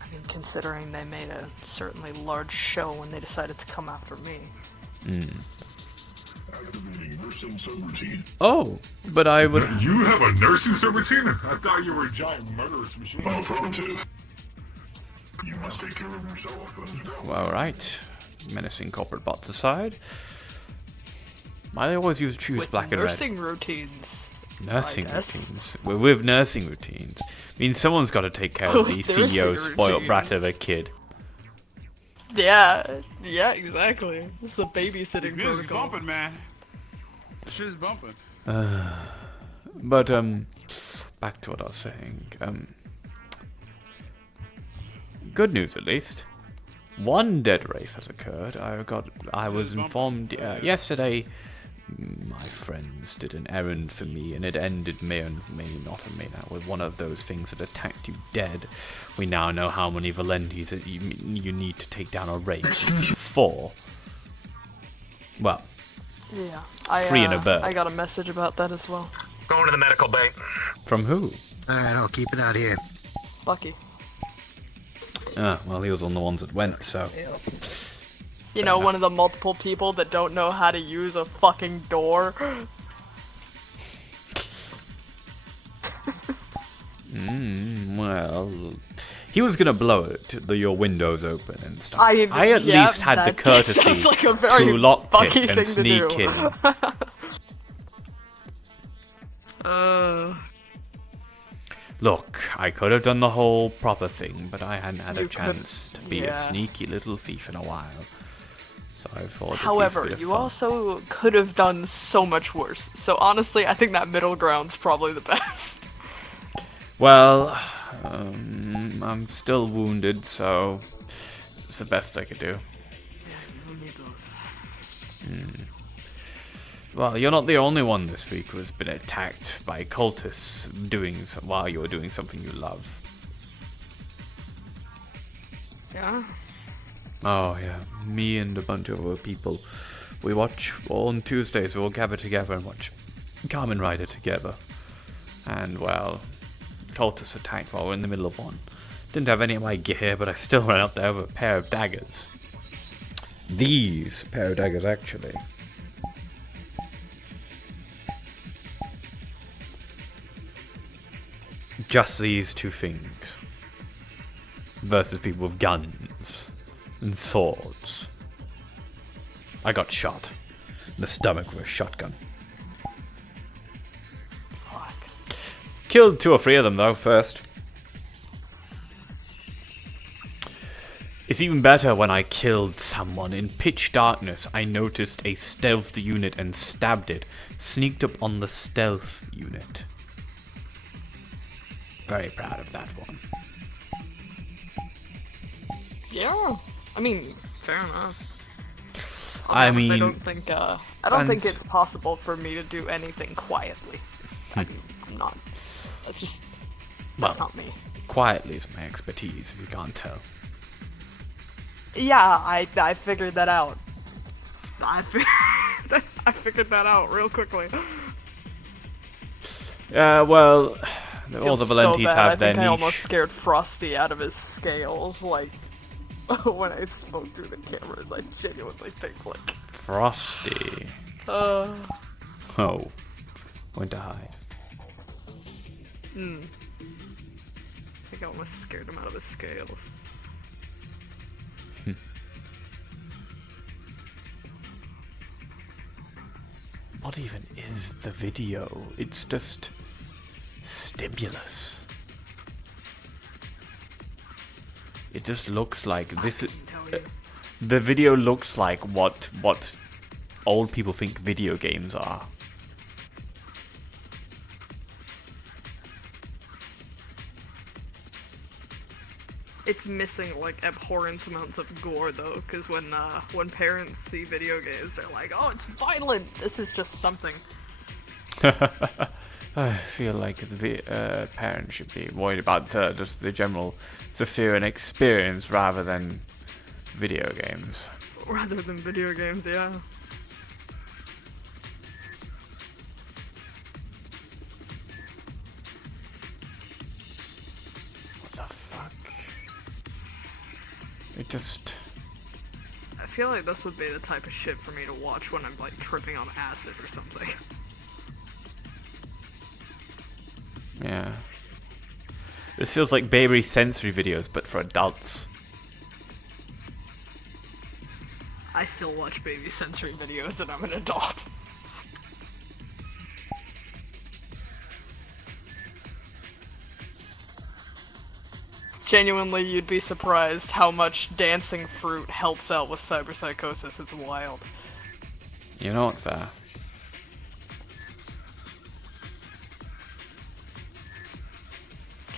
I mean, considering they made a certainly large show when they decided to come after me. Oh, but I would. You have a nursing subroutine? I thought you were a giant murderous machine. Affirmative. You must take care of yourself. Well, right. Menacing corporate bots aside. I always choose black and red. Nursing routines. Nursing routines. We're with nursing routines. I mean, someone's got to take care of the CEO's spoiled brat of a kid. Yeah, exactly. This is a babysitting This is protocol. bumping, man. This shit is bumping. But back to what I was saying. Good news, at least. One dead rave has occurred. I was informed yesterday. My friends did an errand for me, and it ended may or may not have made out with one of those things that attacked you dead. We now know how many Valentis that you need to take down a rave. 4. Well, yeah, 3 and a bird. I got a message about that as well. Going to the medical bay. From who? Alright, I'll keep it out here. Lucky. Ah, well, he was on the ones that went, so. You know, one of the multiple people that don't know how to use a fucking door. Well, he was gonna blow it, your windows open and stuff. I at least had the courtesy like a very to lockpick fucky and thing sneak to do. in. Look, I could have done the whole proper thing, but I hadn't had a chance to be a sneaky little thief in a while. So I thought. However, you also could have done so much worse. So honestly, I think that middle ground's probably the best. Well, I'm still wounded, so it's the best I could do. Well, you're not the only one this week who's been attacked by cultists while you were doing something you love. Yeah? Oh, yeah. Me and a bunch of other people. We watch on Tuesdays, we'll gather together and watch Kamen Rider together. And, well, cultists attacked while we're in the middle of one. Didn't have any of my gear, but I still ran out there with a pair of daggers. These pair of daggers, actually. Just these 2 things. Versus people with guns and swords. I got shot in the stomach with a shotgun. Killed 2 or 3 of them though first. It's even better when I killed someone in pitch darkness. I noticed a stealth unit and stabbed it. Sneaked up on the stealth unit. Very proud of that one. Yeah. I mean, fair enough. I mean, I don't think it's possible for me to do anything quietly. I'm not. That's not me. Quietly is my expertise, if you can't tell. Yeah, I figured that out. I figured that out real quickly. Well, all the Valentis so have their I think I almost niche. scared Frosty out of his scales, like, when I spoke through the cameras. I genuinely think, like... Frosty. Oh. Went to hide. I think I almost scared him out of his scales. What even is the video? It's just stimulus. It just looks like this. The video looks like what old people think video games are. It's missing like abhorrent amounts of gore though, because when parents see video games, they're like, "Oh, it's violent." This is just something. I feel like the parents should be worried about just the general Zephyrian experience rather than video games. Rather than video games, yeah. What the fuck? It just... I feel like this would be the type of shit for me to watch when I'm like tripping on acid or something. Yeah. This feels like baby sensory videos, but for adults. I still watch baby sensory videos and I'm an adult. Genuinely, you'd be surprised how much dancing fruit helps out with cyberpsychosis. It's wild. You're not fair.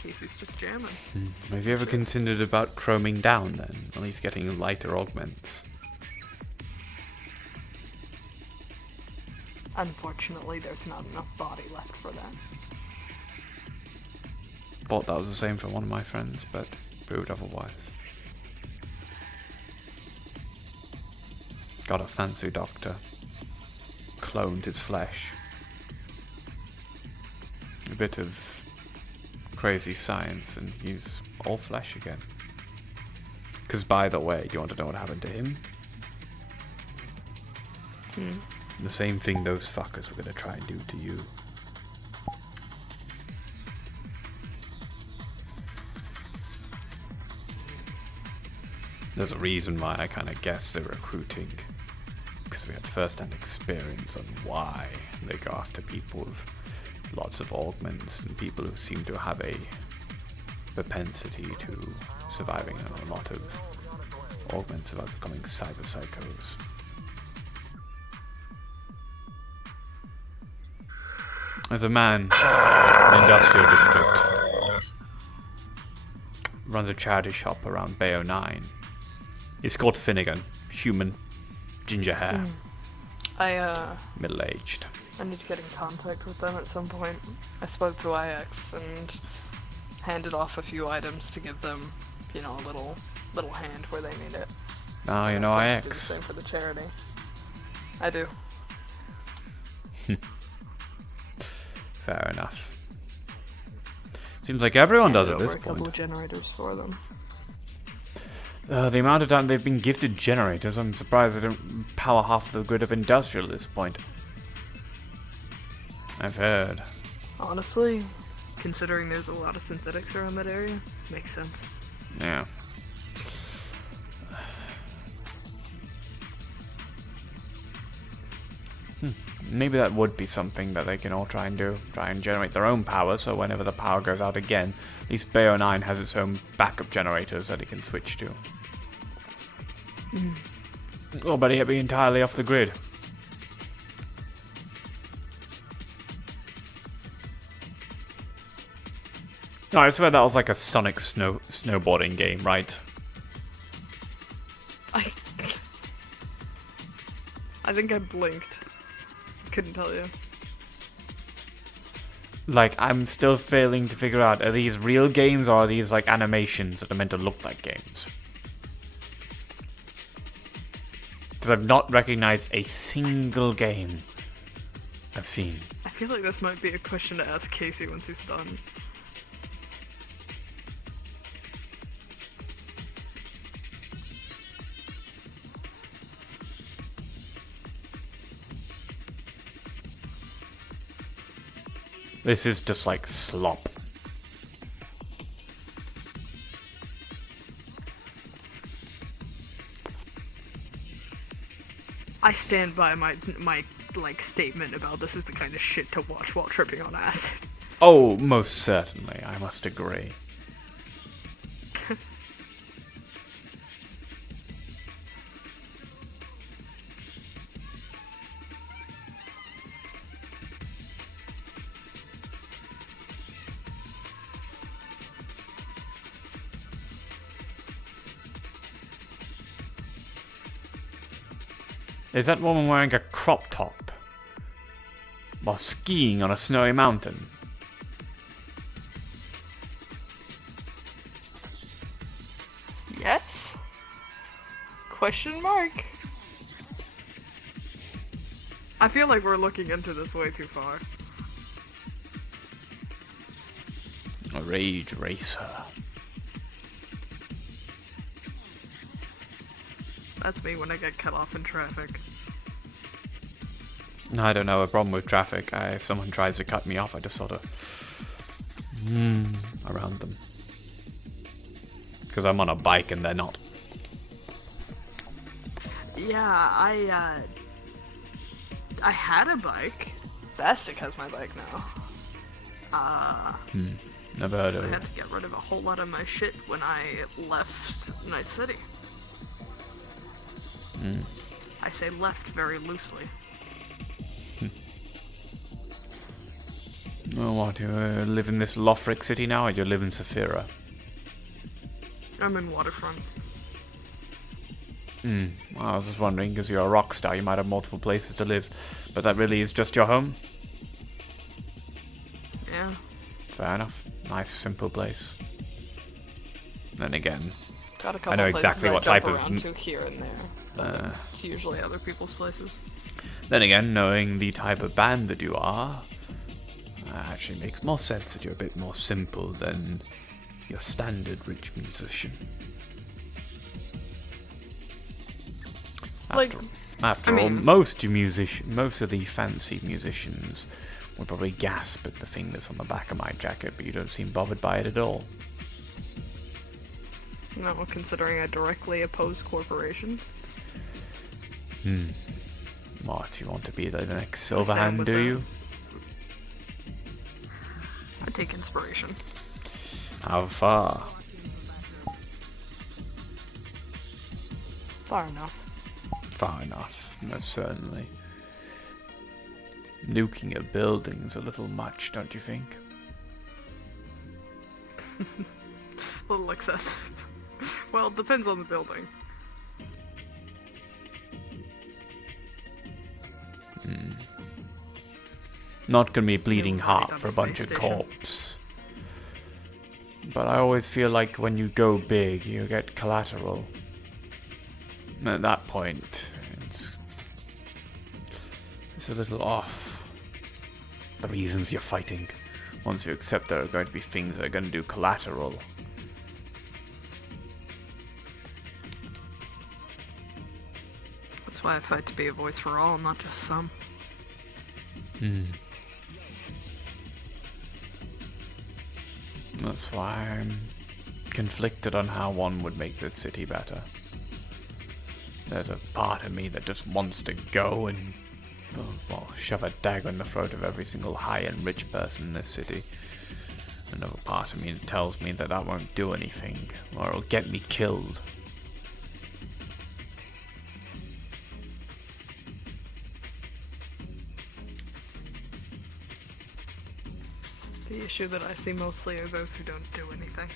Casey's just jamming. Have you ever considered about chroming down then? At least getting lighter augments. Unfortunately, there's not enough body left for that. Thought that was the same for one of my friends, but proved otherwise. Got a fancy doctor. Cloned his flesh. A bit of crazy science and he's all flesh again. Because by the way, do you want to know what happened to him? The same thing those fuckers were gonna try and do to you. There's a reason why I kind of guessed they're recruiting. Because we had first-hand experience on why they go after people with lots of augments and people who seem to have a propensity to surviving on a lot of augments without becoming cyber psychos. There's a man in the industrial district. Runs a charity shop around Bay 09. He's called Finnegan. Human. Ginger hair. Middle-aged. I need to get in contact with them at some point. I spoke to IX and handed off a few items to give them, you know, a little hand where they need it. Oh, you know I do the IX. same for the charity. I do. Fair enough. Seems like everyone does at this A couple point. of generators for them. The amount of time they've been gifted generators, I'm surprised they don't power half the grid of industrial at this point. I've heard. Honestly, considering there's a lot of synthetics around that area, makes sense. Yeah. Maybe that would be something that they can all try and do. Try and generate their own power, so whenever the power goes out again, at least Bay 09 has its own backup generators that it can switch to. Or better yet, be entirely off the grid. Oh, I swear that was like a Sonic snowboarding game, right? I think I blinked. Couldn't tell you. Like, I'm still failing to figure out, are these real games or are these like animations that are meant to look like games? Because I've not recognized a single game I've seen. I feel like this might be a question to ask Casey once he's done. This is just like slop. I stand by my like statement about this is the kind of shit to watch while tripping on acid. Oh, most certainly, I must agree. Is that woman wearing a crop top? While skiing on a snowy mountain? Yes? Question mark? I feel like we're looking into this way too far. A rage racer. That's me when I get cut off in traffic. I don't have a problem with traffic. If someone tries to cut me off, I just sort of around them. Because I'm on a bike and they're not. Yeah, I had a bike. Bastic has my bike now. Never heard So of I it. had to get rid of a whole lot of my shit when I left Night City. I say left very loosely. Oh, what, you live in this Lothric city now, or do you live in Saphira? I'm in Waterfront. Well, I was just wondering, because you're a rock star, you might have multiple places to live, but that really is just your home? Yeah. Fair enough. Nice, simple place. Then again, Got a couple I know places exactly I what jump type around of... to here and there. But it's usually other people's places. Then again, knowing the type of band that you are, actually makes more sense that you're a bit more simple than your standard rich musician. After all, most of the fancy musicians would probably gasp at the thing that's on the back of my jacket, but you don't seem bothered by it at all. No, considering I directly oppose corporations. What, you want to be the next Silverhand, do you? I take inspiration. How far? Far enough. Far enough, most certainly. Nuking a building's a little much, don't you think? A little excessive. Well, it depends on the building. Not gonna be bleeding heart for a bunch of corpse. But I always feel like when you go big, you get collateral. And at that point, it's a little off. The reasons you're fighting. Once you accept there are going to be things that are going to do collateral. That's why I fight to be a voice for all, not just some. That's why I'm conflicted on how one would make this city better. There's a part of me that just wants to go and shove a dagger in the throat of every single high and rich person in this city. Another part of me that tells me that won't do anything, or it'll get me killed. The issue that I see mostly are those who don't do anything.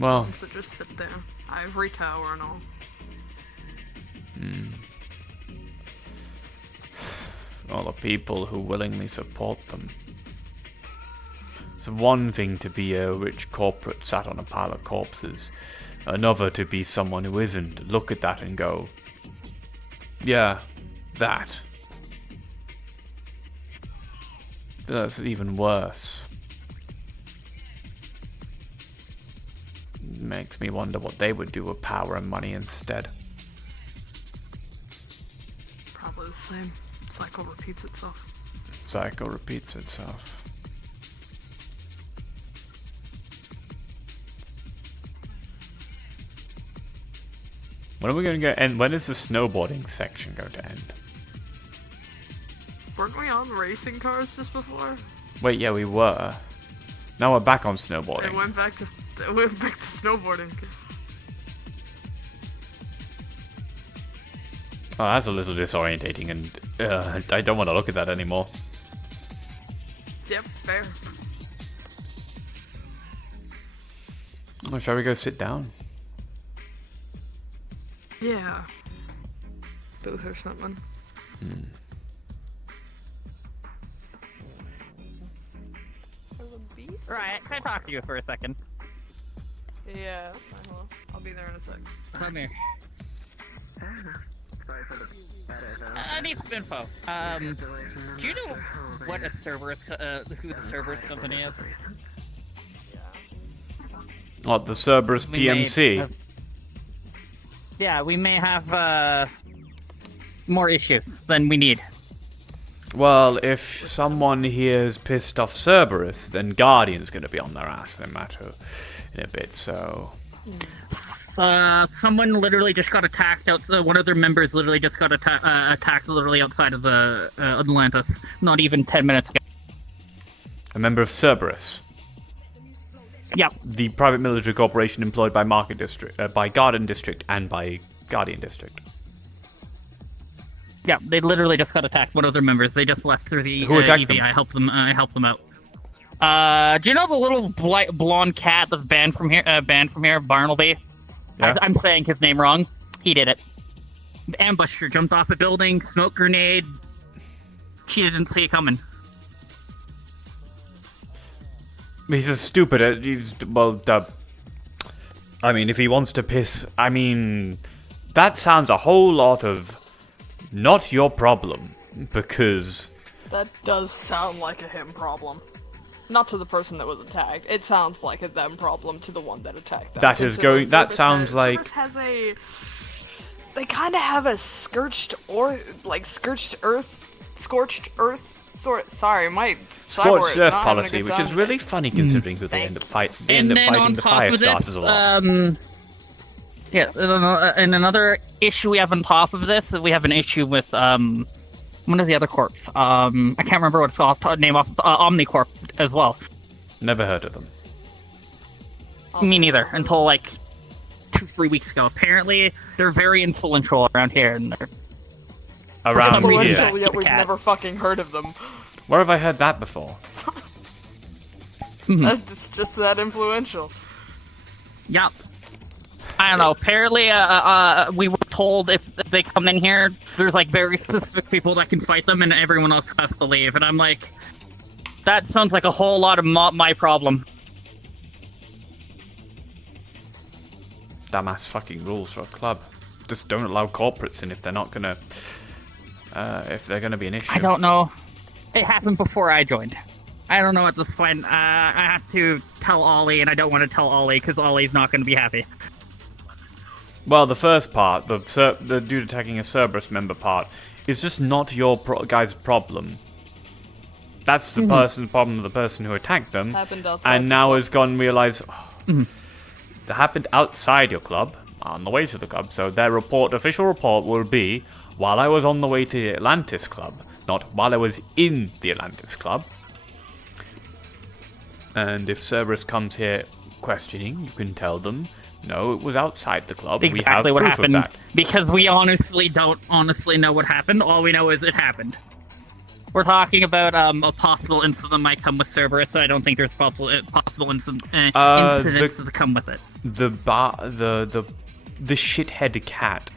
Well, ones that just sit there. Ivory tower and all. All the people who willingly support them. It's one thing to be a rich corporate sat on a pile of corpses. Another to be someone who isn't. Look at that and go, yeah, that. That's even worse. Makes me wonder what they would do with power and money instead. Probably the same. Cycle repeats itself. Cycle repeats itself. When are we going to end? When is the snowboarding section going to end? Weren't we on racing cars just before? Wait, yeah, we were. Now we're back on snowboarding. It went back to snowboarding. Oh, that's a little disorientating, and I don't want to look at that anymore. Yep, fair. Oh, shall we go sit down? Yeah. Booth or something. Right, can I talk to you for a second? Yeah, that's fine. Hold on. I'll be there in a sec. Come here. I need some info. Do you know what a Cerberus, who the Cerberus company is? What, the Cerberus PMC? Yeah, we may have, more issues than we need. Well, if someone here is pissed off Cerberus, then Guardian's gonna be on their ass in a bit, so... Someone literally just got attacked one of their members literally just got attacked literally outside of the, Atlantis, not even 10 minutes ago. A member of Cerberus? Yep. The private military corporation employed by by Garden District and by Guardian District. Yeah, they literally just got attacked. One of their members. They just left through the Who attacked EV. them? I helped them out. Do you know the little blonde cat that's banned from here? Barnaby. Yeah. I'm saying his name wrong. He did it. Ambushed her, jumped off a building, smoke grenade. She didn't see it coming. He's a stupid. I mean, if he wants to piss, I mean, that sounds a whole lot of not your problem, because That does sound like a him problem. Not to the person that was attacked. It sounds like a them problem to the one that attacked them. that is going. That sounds like. Cerberus has a. They kind of have a scorched earth sort. Sorry, my Scorched cyborg Earth is not policy, having a which good is time really today. funny considering who they end up fighting. They And end up then fighting on the top fire of starters this, a lot. and another issue we have on top of this, we have an issue with one of the other corps. I can't remember what it's called. Name off Omnicorp as well. Never heard of them. Me neither. Until like 2-3 weeks ago. Apparently, they're very influential around here, and they're Around some reason here. So, yet we've cat. never fucking heard of them. Where have I heard that before? It's just that influential. Yeah. I don't know. Apparently, we were told if they come in here, there's like very specific people that can fight them, and everyone else has to leave. And I'm like, that sounds like a whole lot of my problem. Dumbass fucking rules for a club. Just don't allow corporates in if they're not gonna. If they're gonna be an issue. I don't know. It happened before I joined. I don't know at this point. I have to tell Ollie, and I don't want to tell Ollie because Ollie's not going to be happy. Well, the first part, the dude attacking a Cerberus member part, is just not your guy's problem. That's the person's problem of the person who attacked them, Happened outside and the now club. has gone and realised that happened outside your club, on the way to the club. So their official report will be, while I was on the way to the Atlantis club, not while I was in the Atlantis club. And if Cerberus comes here questioning, you can tell them, no, it was outside the club. We have Exactly what proof happened. of that. Because we honestly don't know what happened. All we know is it happened. We're talking about a possible incident that might come with Cerberus, but I don't think there's possible incidents that come with it. The shithead cat.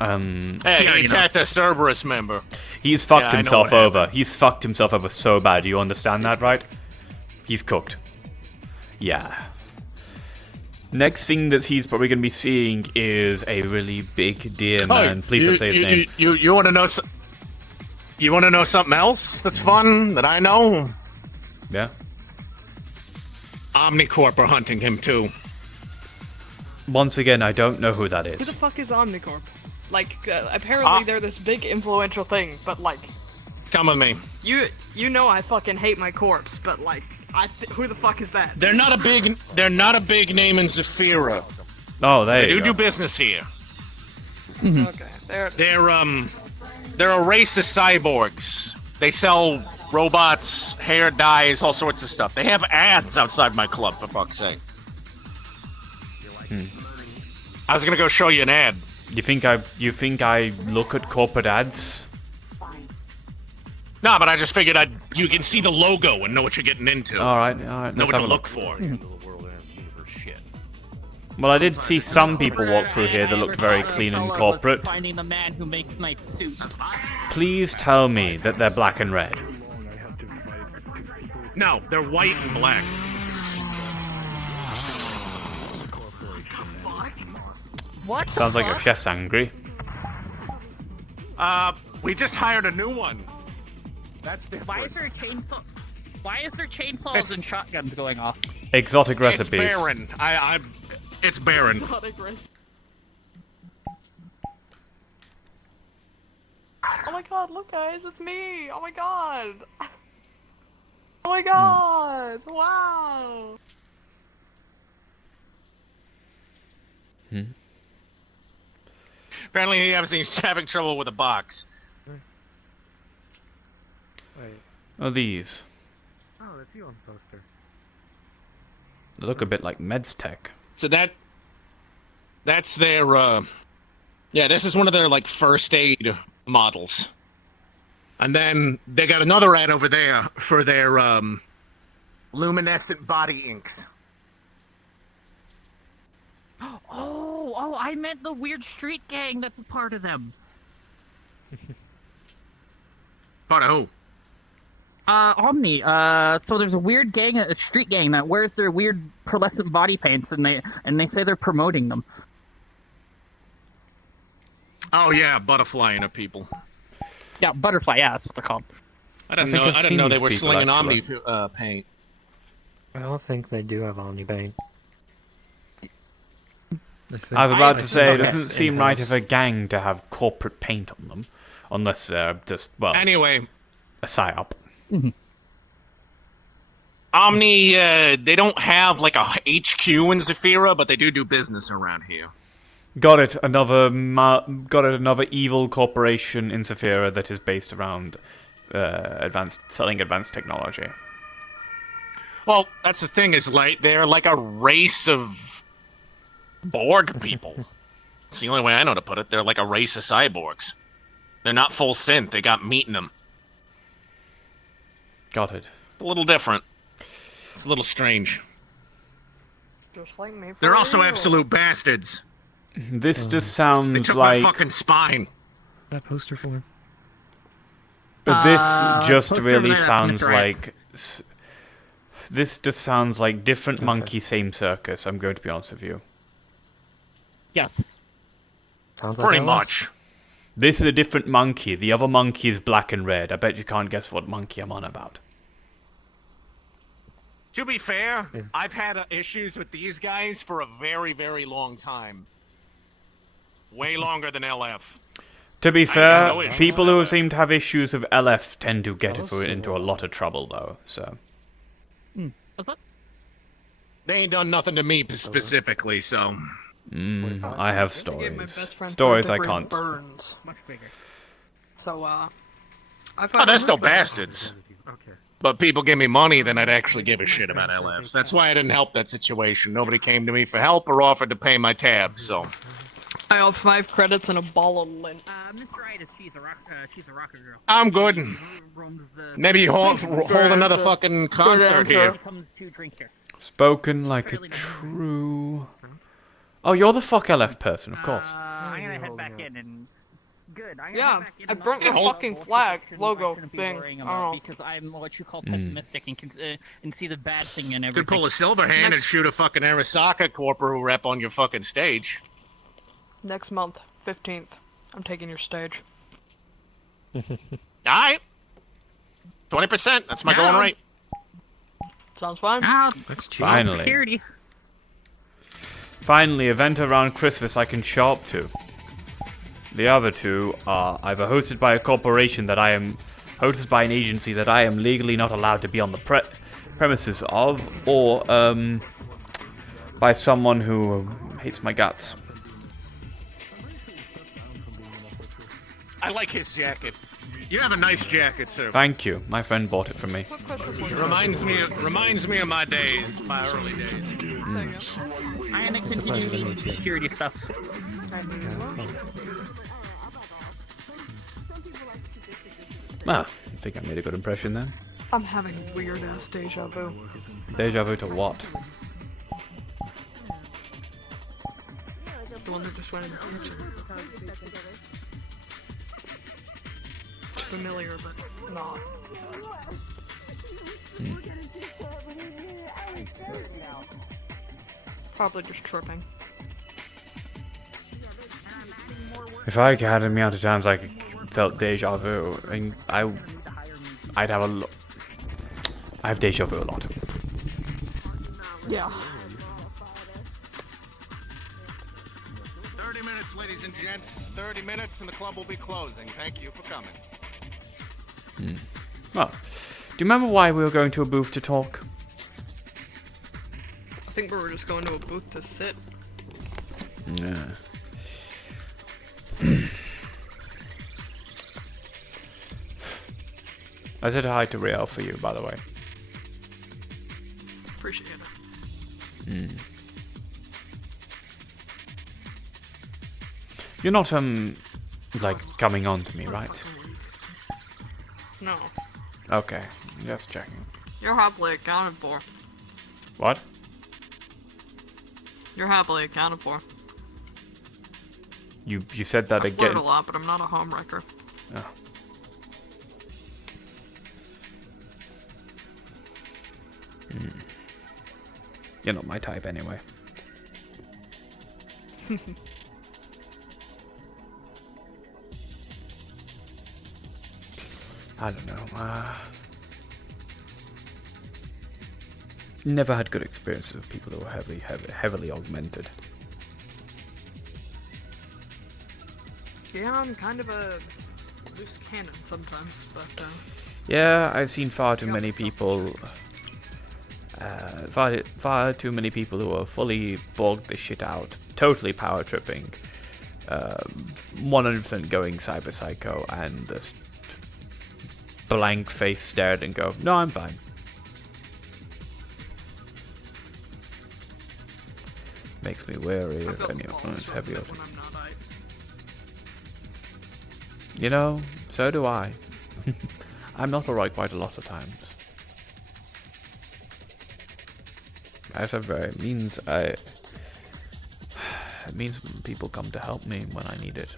Hey, he attacked a Cerberus member. He's fucked Yeah, I know himself what over. He's fucked himself over so bad. You understand that, right? He's cooked. Yeah. Next thing that he's probably going to be seeing is a really big deer man. Please don't say his name. You want to know? You want to know something else that's fun that I know? Yeah. Omnicorp are hunting him too. Once again, I don't know who that Who the is. fuck is Omnicorp? Like, apparently they're this big influential thing, but like, Come with me. you know I fucking hate my corpse, but like, who the fuck is that? They're not a big name in Zafira. Oh, there They you do go. business here. Okay, there. They're a race of cyborgs. They sell robots, hair dyes, all sorts of stuff. They have ads outside my club, for fuck's sake. I was gonna go show you an ad. You think I look at corporate ads? No, but I just figured you can see the logo and know what you're getting into. All right. Know Let's what have to a look for. Well, I did see some people walk through here that looked very clean and corporate. Finding the man who makes my suit. Please tell me that they're black and red. No, they're white and black. What? Sounds like your chef's angry. We just hired a new one. That's different. Why is there chainsaws and shotguns going off? Exotic recipes. It's barren. It's barren. Oh my god, look guys, it's me! Oh my god! Oh my god! Wow! Apparently he he's having trouble with a box. Oh, these. Oh, that's you on the poster. They look a bit like Meds Tech. So that's their yeah, this is one of their like first aid models. And then they got another ad over there for their luminescent body inks. Oh, I meant the weird street gang that's a part of them. Part of who? Omni. So there's a weird gang, a street gang that wears their weird pearlescent body paints, and they say they're promoting them. Oh yeah, butterfly in people. Yeah, butterfly. Yeah, that's what they're called. I didn't know they were slinging Omni paint. I don't think they do have Omni paint. I was about to say, it doesn't seem right as a gang to have corporate paint on them, unless they're just, well, anyway, a psyop. Omni, they don't have like a HQ in Zafira, but they do business around here. Got it. Another evil corporation in Zafira that is based around selling advanced technology. Well, that's the thing, is like they're like a race of Borg people. It's the only way I know to put it. They're like a race of cyborgs. They're not full synth. They got meat in them. Got it. A little different. It's a little strange. Just like me. They're also absolute bastards. This just sounds They took like... my fucking spine. That poster for. But this just poster really of that, sounds Mr. X. like... This just sounds like different monkey, same circus, I'm going to be honest with you. Yes. Sounds Pretty much. This is a different monkey. The other monkey is black and red. I bet you can't guess what monkey I'm on about. To be fair, I've had issues with these guys for a very, very long time. Way longer than LF. To be I have fair, no issue people with who LF. seem to have issues with LF tend to get into a lot of trouble, though, so... What's that? They ain't done nothing to me specifically, so... I have I gave my stories. best friend Stories I third-degree can't... burns. Much bigger. So, I've Oh, that's no bastards. But people give me money, then I'd actually give a shit about LF. That's why I didn't help that situation. Nobody came to me for help or offered to pay my tab, so... I owe 5 credits and a ball of lint. Mr. Right is she's a rocker girl. I'm good. Maybe you hold another fucking concert here. Comes to drink here. Spoken like a true... Oh, you're the fuck LF person, of course. I'm gonna head back in and... Good. Yeah, I burnt the fucking flag logo thing. I don't know. Because I'm what you call pessimistic and can and see the bad thing in everything. Could pull a silver hand and shoot a fucking Arasaka corporal rep on your fucking stage. Next month, 15th, I'm taking your stage. Alright. 20%, that's my going rate. Sounds fine. That's cheap. Finally. Security. Finally, event around Christmas I can show up to. The other two are either hosted by a corporation that I am... hosted by an agency that I am legally not allowed to be on the premises of, or, by someone who hates my guts. I like his jacket. You have a nice jacket, sir. Thank you. My friend bought it for me. Reminds me of my days, my early days. I'm gonna continue the security stuff. Ah, I think I made a good impression there. I'm having weird ass deja vu. Deja vu to what? one that just went in the kitchen. Familiar, but not. Probably just tripping. If I had the amount of times I felt deja vu, and I'd have a lot. I have deja vu a lot. Yeah. 30 minutes, ladies and gents. 30 minutes and the club will be closing. Thank you for coming. Well, do you remember why we were going to a booth to talk? I think we were just going to a booth to sit. Yeah. I said hi to Riel for you, by the way. Appreciate it. You're not, like, coming on to me, right? No. Okay, just checking. You're happily accounted for. What? You're happily accounted for. You said that I flirt again. a lot, but I'm not a homewrecker. Oh. You're not my type anyway. I don't know. Never had good experiences with people who were heavily augmented. Yeah, I'm kind of a loose cannon sometimes, but Yeah, I've seen far too many people. Far too many people who are fully bogged the shit out, totally power tripping, 100% going cyber psycho, and just blank face stared and go, "No, I'm fine." Makes me wary of anyone who's heavy on. You know, so do I. I'm not alright quite a lot of times. However, it means people come to help me when I need it,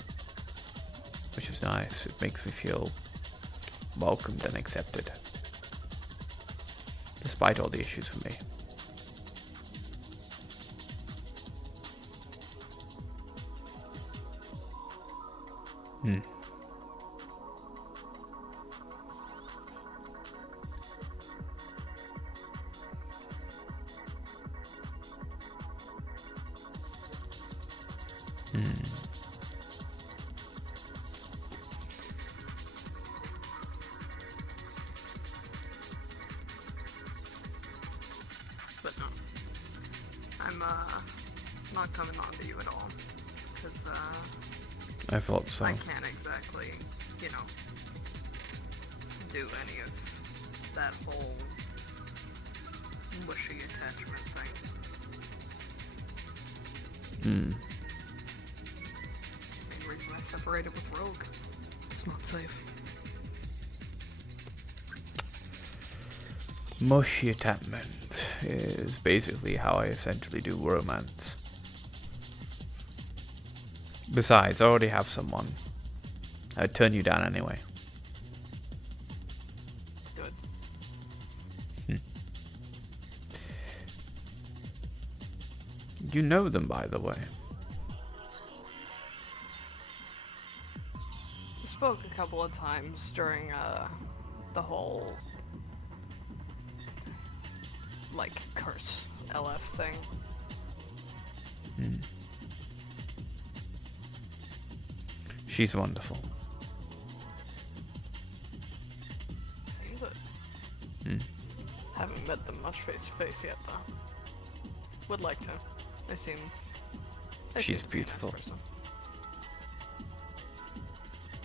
which is nice. It makes me feel welcomed and accepted, despite all the issues for me. But no. I'm not coming on to you at all. Because I thought so. I can't exactly, you know, do any of that whole mushy attachment thing. Main reason I separated with Rogue. It's not safe. Mushy attachment is basically how I essentially do romance. Besides, I already have someone. I'd turn you down anyway. Good. You know them, by the way. We spoke a couple of times during the whole like curse LF thing. She's wonderful. Seems it. Haven't met them much face to face yet, though. Would like to. They seem. She's beautiful.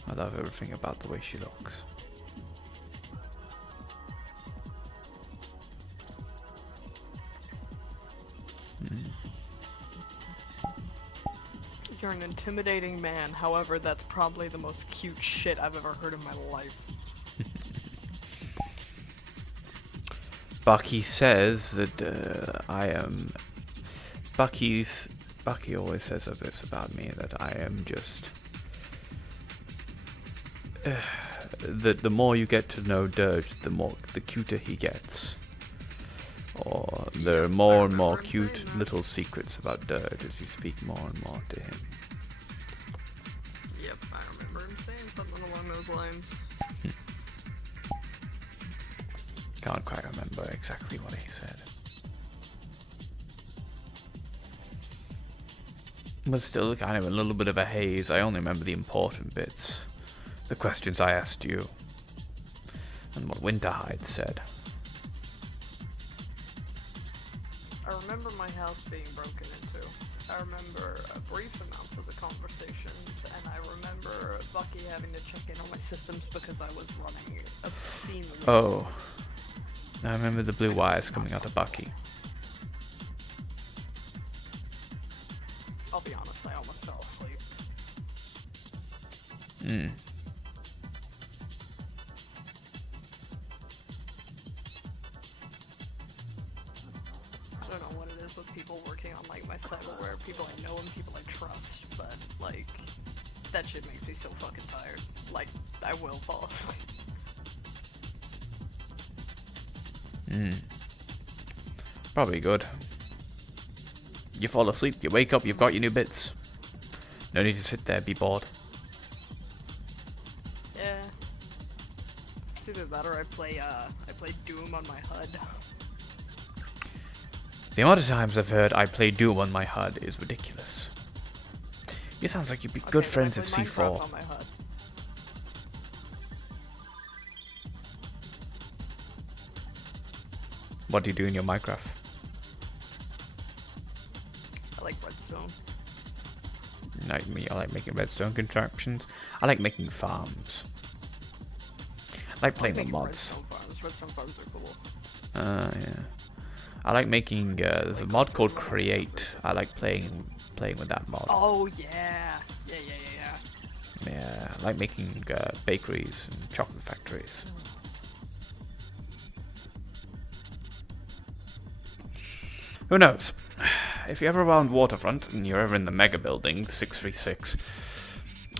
I love everything about the way she looks. You're an intimidating man, however, that's probably the most cute shit I've ever heard in my life. Bucky says that I am... Bucky's Bucky always says of this about me, that I am just... that the more you get to know Dirge, the cuter he gets. Or there are more and more cute little secrets about Dirge as you speak more and more to him. Yep, I remember him saying something along those lines. Can't quite remember exactly what he said. But still kind of a little bit of a haze. I only remember the important bits. The questions I asked you. And what Winterhide said. I remember my house being broken into. I remember a brief amount of the conversations, and I remember Bucky having to check in on my systems because I was running obscenely. Oh. I remember the blue wires coming out of Bucky. I'll be honest, I almost fell asleep. Hmm. I don't know what it is with people working on like my cyberware, people I know and people I trust, but like that shit makes me so fucking tired. Like I will fall asleep. Hmm. Probably good. You fall asleep, you wake up, you've got your new bits. No need to sit there, be bored. Yeah. It's either that or I play Doom on my HUD. The amount of times I've heard I play Doom on my HUD is ridiculous. You sounds like you'd be good friends of C4. On my HUD. What do you do in your Minecraft? I like redstone. Like me, I like making redstone contraptions. I like making farms. I like playing with mods. Redstone farms are cool. Yeah. I like making there's a mod called Create. I like playing with that mod. Oh yeah. Yeah, I like making bakeries and chocolate factories. Who knows? If you're ever around Waterfront and you're ever in the mega building 636,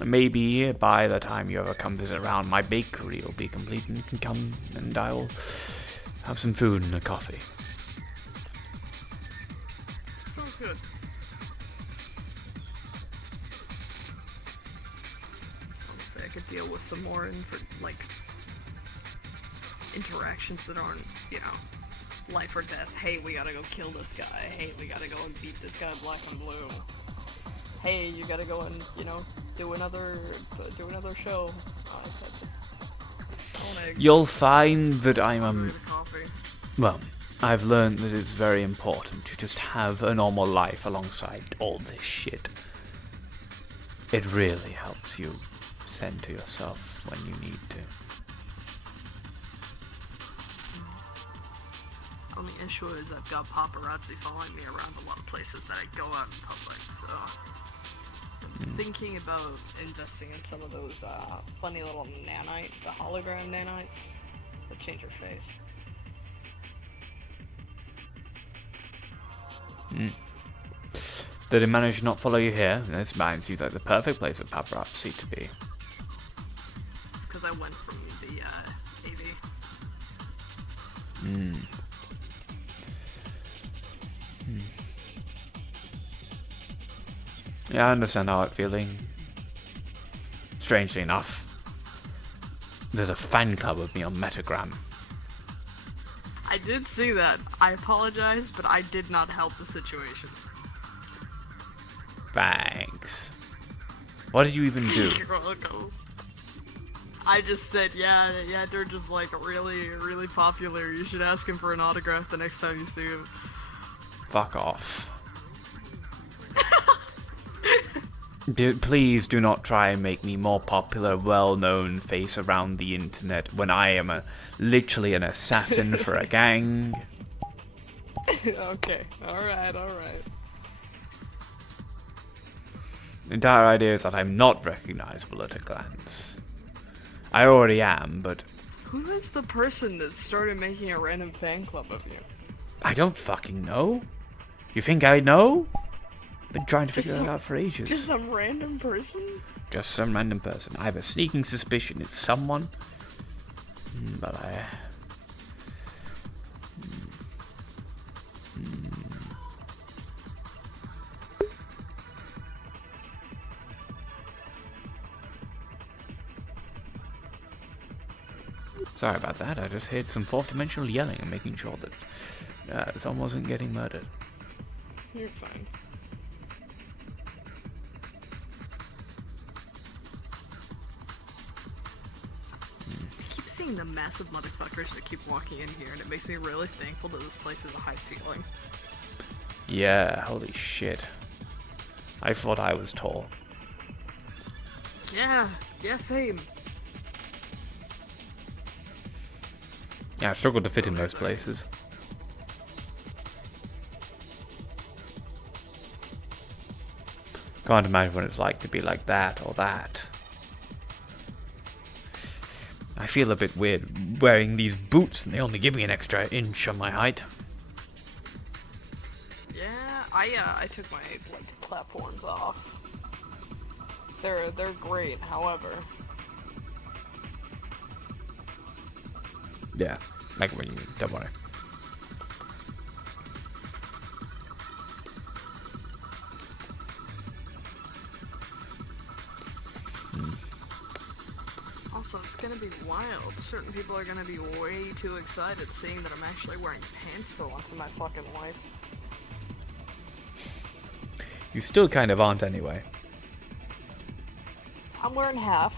maybe by the time you ever come visit around, my bakery will be complete and you can come and I'll have some food and a coffee. Sounds good. Honestly, I could deal with some more interactions that aren't, life or death. Hey, we gotta go kill this guy. Hey, we gotta go and beat this guy black and blue. Hey, you gotta go and, do another show. You'll find that well, I've learned that it's very important to just have a normal life alongside all this shit. It really helps you center yourself when you need to. Only issue is I've got paparazzi following me around a lot of places that I go out in public, so I'm thinking about investing in some of those funny little the hologram nanites that change your face. Did it manage to not follow you here? This mine seems like the perfect place for paparazzi to be. It's because I went from the AV. Yeah, I understand how I'm feeling. Strangely enough, there's a fan club of me on Metagram. I did see that. I apologize, but I did not help the situation. Thanks. What did you even do? You're welcome. I just said, yeah, Dirge is really, really popular. You should ask him for an autograph the next time you see him. Fuck off. Please do not try and make me more popular, well-known face around the internet when I am literally an assassin for a gang. Okay, alright. The entire idea is that I'm not recognizable at a glance. I already am, but... Who is the person that started making a random fan club of you? I don't fucking know. You think I know? Been trying to figure that out for ages. Just some random person? Just some random person. I have a sneaking suspicion it's someone, but I... Sorry about that, I just heard some fourth-dimensional yelling and making sure that someone wasn't getting murdered. You're fine. I keep seeing the massive motherfuckers that keep walking in here, and it makes me really thankful that this place has a high ceiling. Yeah, holy shit. I thought I was tall. Yeah, same. Yeah, I struggled to fit in most places. Can't imagine what it's like to be like that or that. I feel a bit weird wearing these boots and they only give me an extra inch on my height. Yeah, I took my platforms off. They're great, however. Yeah, like when you don't worry. Also, it's gonna be wild. Certain people are gonna be way too excited seeing that I'm actually wearing pants for once in my fucking life. You still kind of aren't anyway. I'm wearing half.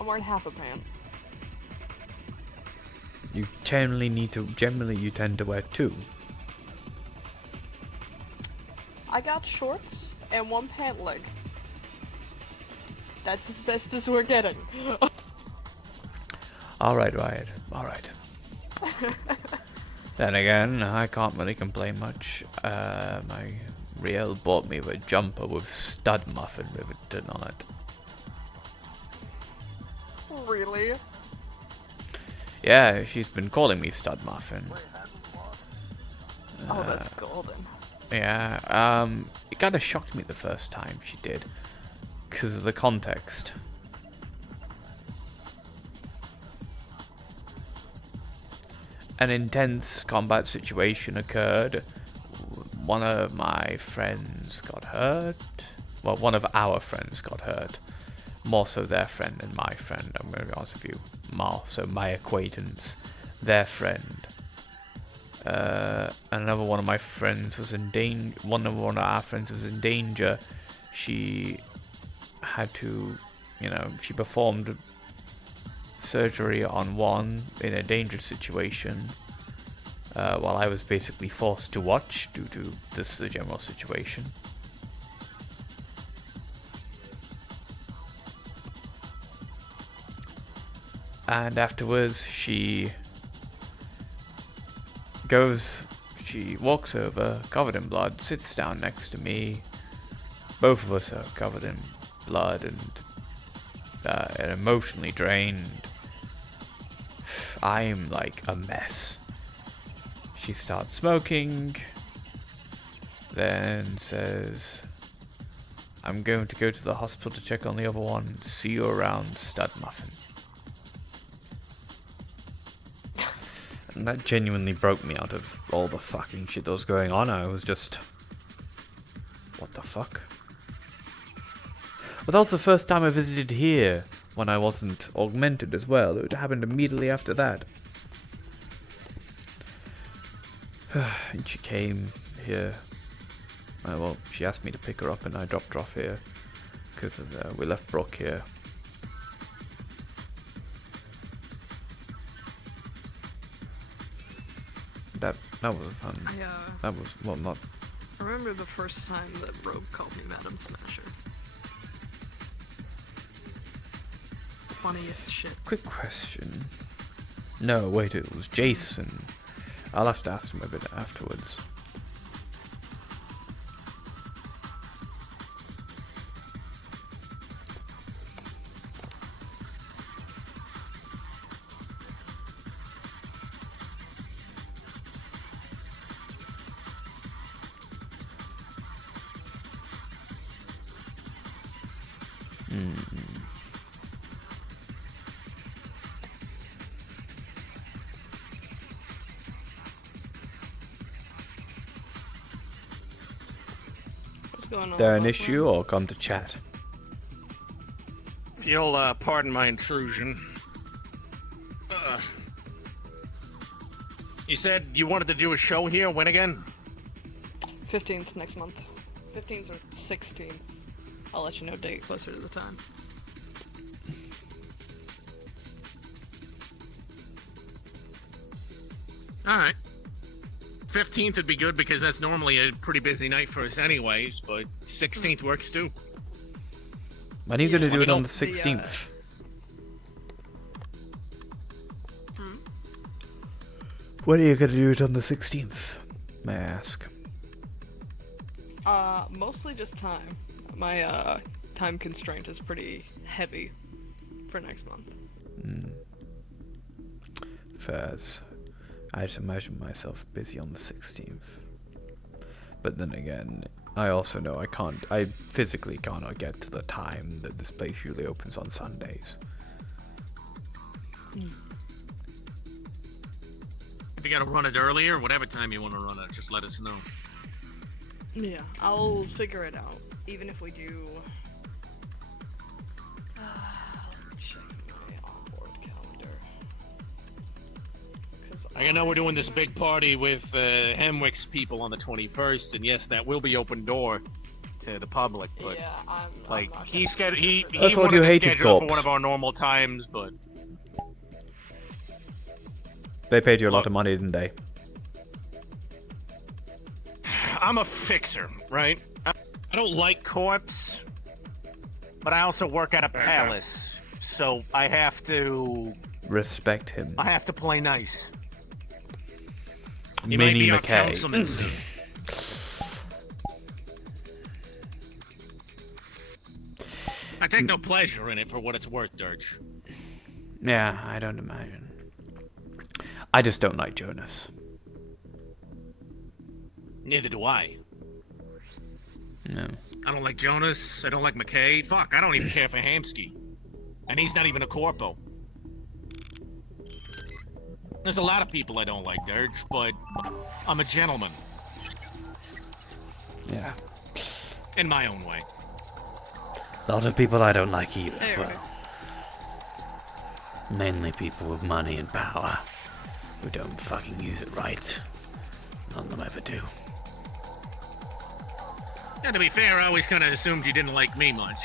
I'm wearing half a pant. You generally you tend to wear two. I got shorts and one pant leg. That's as best as we're getting. Alright, Riot. Alright. Then again, I can't really complain much. My Riel bought me a jumper with stud muffin riveted on it. Really? Yeah, she's been calling me stud muffin. Oh, that's golden. Yeah, it kind of shocked me the first time she did, because of the context. An intense combat situation occurred. One of my friends got hurt. Well, one of our friends got hurt. More so their friend than my friend. I'm going to be honest with you. More so my acquaintance, their friend. Another one of my friends was in danger. One of our friends was in danger. She had to, she performed surgery on one in a dangerous situation, while I was basically forced to watch due to the general situation. And afterwards, she walks over, covered in blood, sits down next to me. Both of us are covered in blood and emotionally drained. I'm like a mess. She starts smoking, then says, I'm going to go to the hospital to check on the other one. See you around, stud muffin. And that genuinely broke me out of all the fucking shit that was going on. I was just, what the fuck? But that was the first time I visited here, when I wasn't augmented as well. It happened immediately after that. And she came here. Well, she asked me to pick her up and I dropped her off here. Because we left Brooke here. That was fun. That was, well, not... I remember the first time that Rogue called me Madam Smasher. Funniest shit. Quick question. No, wait, it was Jason. I'll have to ask him a bit afterwards. What's going on? There an issue or come to chat? If you'll pardon my intrusion. You said you wanted to do a show here. When again? 15th next month. 15th or 16th. I'll let you know date closer to the time. Alright. 15th would be good because that's normally a pretty busy night for us anyways, but 16th works too. When are you gonna do it on the the, 16th? When are you gonna do it on the 16th? May I ask? Mostly just time. My time constraint is pretty heavy for next month. Fairs. I'd imagine myself busy on the 16th. But then again, I also know I physically cannot get to the time that this place usually opens on Sundays. If you gotta run it earlier, whatever time you want to run it, just let us know. Yeah, I'll figure it out. Even if we do... check my onboard calendar. I know we're doing this big party with Hemwick's people on the 21st, and yes, that will be open door to the public. But yeah, I'm like not he wanted you to hated, schedule for Corpse. one of our normal times, but They paid you a lot of money, didn't they? I'm a fixer, right? I don't like corpse, but I also work at a palace, so I have to Respect him. I have to play nice. He Mini might be our McKay. councilman soon. I take no pleasure in it for what it's worth, Dirge. Yeah, I don't imagine. I just don't like Jonas. Neither do I. No. I don't like Jonas. I don't like McKay. Fuck, I don't even care for Hamsky. And he's not even a corpo. There's a lot of people I don't like, Dirge, but I'm a gentleman. Yeah. In my own way. A lot of people I don't like either as well. Mainly people with money and power who don't fucking use it right. None of them ever do. Yeah, to be fair, I always kind of assumed you didn't like me much.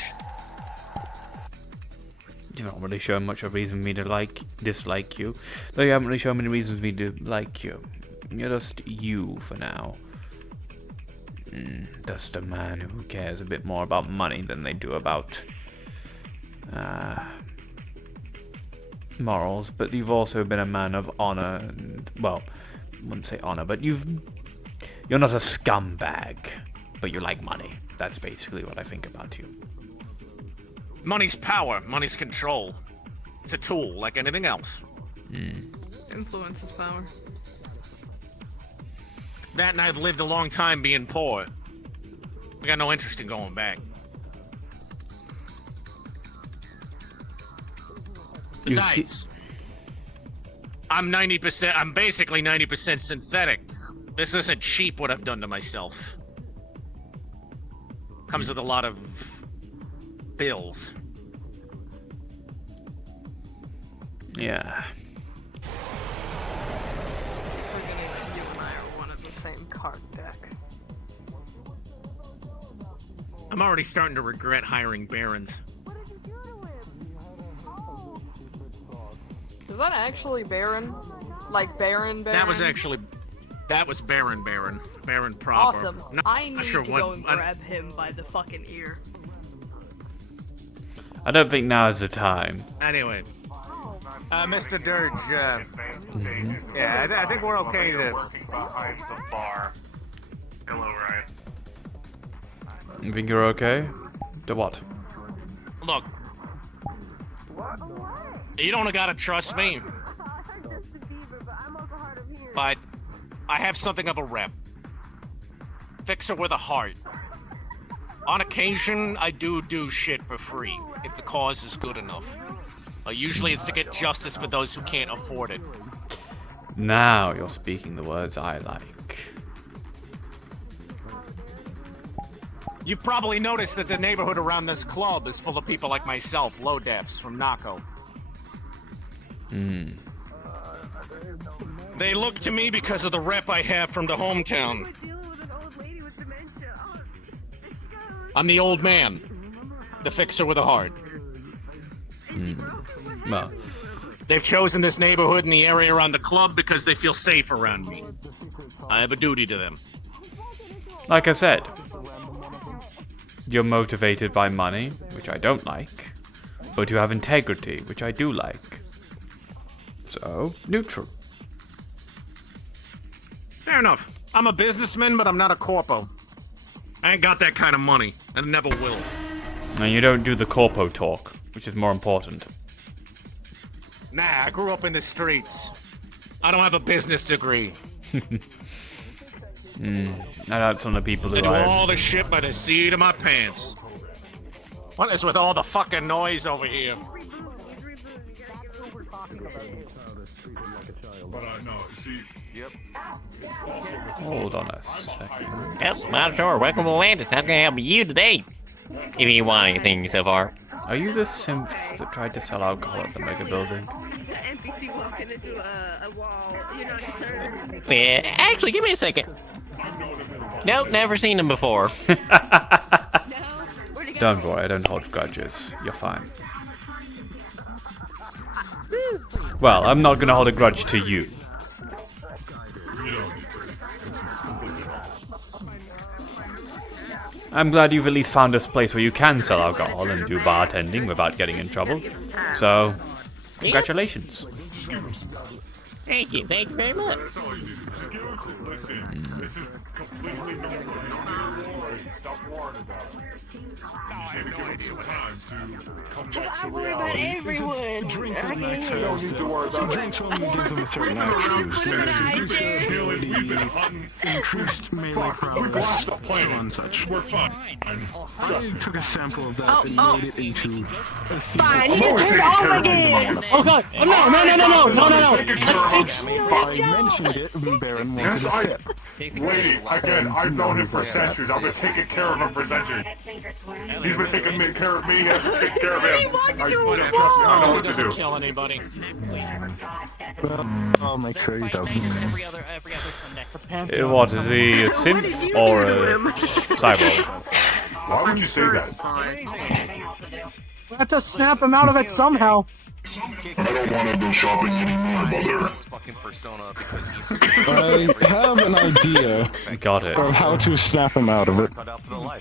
You're not really showing much of a reason for me to dislike you. Though you haven't really shown many reasons for me to like you. You're just you for now. Just a man who cares a bit more about money than they do about morals. But you've also been a man of honor, and, well, I wouldn't say honor, but you're not a scumbag, but you like money. That's basically what I think about you. Money's power, money's control. It's a tool, like anything else. Influence is power. That and I've lived a long time being poor. I got no interest in going back. Besides, I'm basically 90% synthetic. This isn't cheap what I've done to myself. Comes with a lot of bills. Yeah. Forgetting that you and I are one of the same card deck. I'm already starting to regret hiring barons. Is that actually Baron? Like Baron? That was Baron proper. Awesome. I need to go and grab him by the fucking ear. I don't think now is the time. Anyway, Mr. Dirge, yeah, I think we're okay to... Working behind the bar. Hello, Riot. You think you're okay? To what? Look. You don't gotta trust me. But I have something of a rep. Fixer with a heart. On occasion, I do shit for free, if the cause is good enough. Usually it's to get justice for those who can't afford it. Now you're speaking the words I like. You've probably noticed that the neighborhood around this club is full of people like myself, low defs from Nako. Hmm. They look to me because of the rep I have from the hometown. I'm the old man. The fixer with a heart. Well, they've chosen this neighborhood and the area around the club because they feel safe around me. I have a duty to them. Like I said, you're motivated by money, which I don't like, but you have integrity, which I do like. So, neutral. Fair enough. I'm a businessman, but I'm not a corpo. I ain't got that kind of money, and never will. And you don't do the corpo talk, which is more important. Nah, I grew up in the streets. I don't have a business degree. I doubt some of the people I who do I... all the shit by the seat of my pants. What is with all the fucking noise over here? No, see, yep. Hold on a second. Yep, not sure. Welcome to Atlantis. How's gonna help you today? If you want anything so far. Are you the simp that tried to sell alcohol at the mega building? The NPC walking into a wall. You're not concerned. Yeah, actually, give me a second. Nope, never seen him before. Don't worry, I don't hold grudges. You're fine. Well, I'm not gonna hold a grudge to you. I'm glad you've at least found a place where you can sell alcohol and do bartending without getting in trouble. So, congratulations. Thank you very much. I worry about everyone. Drink from Max has drink from gives them a certain ability, increased melee prowess, so on and such. We're fine. I took a sample of that and made it into a Fine, you can turn it off again! Oh god! Oh, no! I mentioned it when Baron wanted a sip. Lady, again, I've known him for centuries. I've been taking care of him for centuries. He's been taking care of me, and taking care of him. I know what to do. Kill anybody. I'll make sure he doesn't. What, is he a synth or a cyborg? Why would you say that? We have to snap him out of it somehow. I don't want to go shopping anymore, mother. I have an idea Got it. of how to snap him out of it.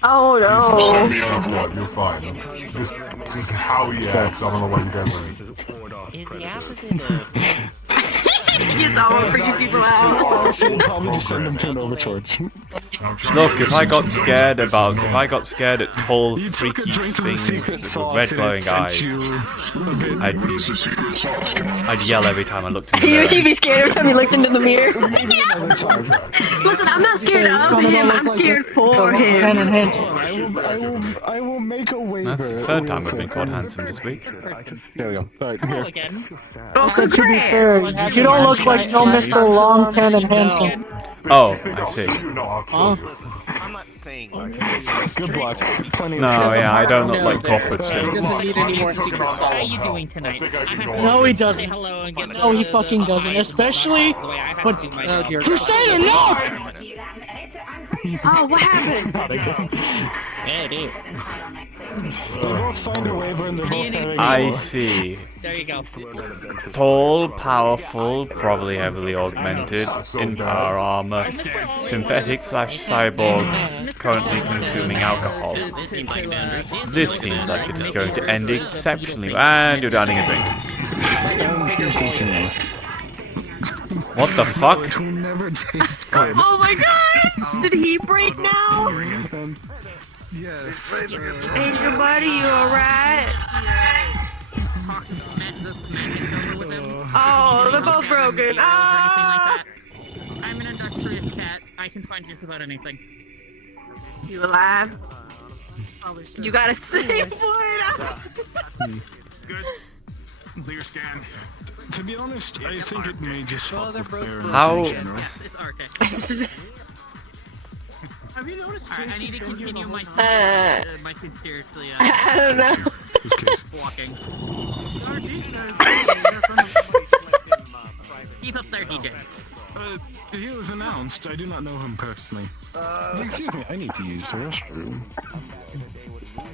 Oh no. Sign me up for it. You're fine. This is how he acts. I don't know why you guys are. It's all freaking people out. So we'll probably just send him to an overcharge. Look, if I got scared at tall, freaky things with red glowing eyes, I'd yell every time I looked in the mirror. You'd be scared every time you looked into the mirror. Listen, I'm not scared of him. I'm scared for him. I will make a waiver. That's the third time we've been called handsome this week. There we go. Alright, here. Also, to be fair, you don't look like no Mr. Long Tan and Handsome. Oh, I see. Huh? Good luck. Plenty of No, yeah, I don't look like corporate He sims. doesn't need any more secrets. How are you doing tonight? No, he doesn't. No, he fucking doesn't. Especially when Crusader, no! Oh, what happened? Yeah, dude. They both signed a waiver and they're both having I see. There you go. Tall, powerful, probably heavily augmented, in power armor, synthetic/cyborgs, currently consuming alcohol. This seems like it is going to end exceptionally. And you're downing a drink. What the fuck? Oh my gosh! Did he break now? Yes. Angel buddy, you alright? Oh, they're both broken. Ah! I'm an industrious cat. I can find just about anything. You alive? You gotta save for it. Good. Clear scan. To be honest, I think it may just fuck with barons How- in general. It's Arctic. Have you noticed Alright, I need to continue my my conspiracy. I don't know. Walking. He's up there, DJ. He was announced. I do not know him personally. Excuse me, I need to use the restroom.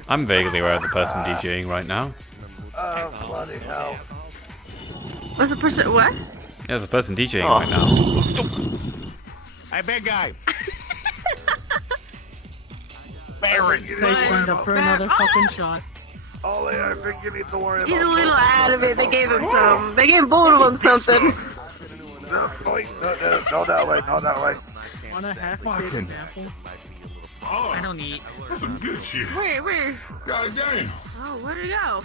I'm vaguely aware of the person DJing right now. Oh, bloody hell. What's the person? What? Yeah, there's a person DJing right now. Hey, big guy. Baron. They signed up for another fucking shot. Ollie, I think you need to worry about He's a little out of it. They gave him some. They gave both of them something. No, that way, no, that way. Want a half-baked apple? Oh, I don't eat. that's some good shit. Where? God damn. Oh, where'd it go?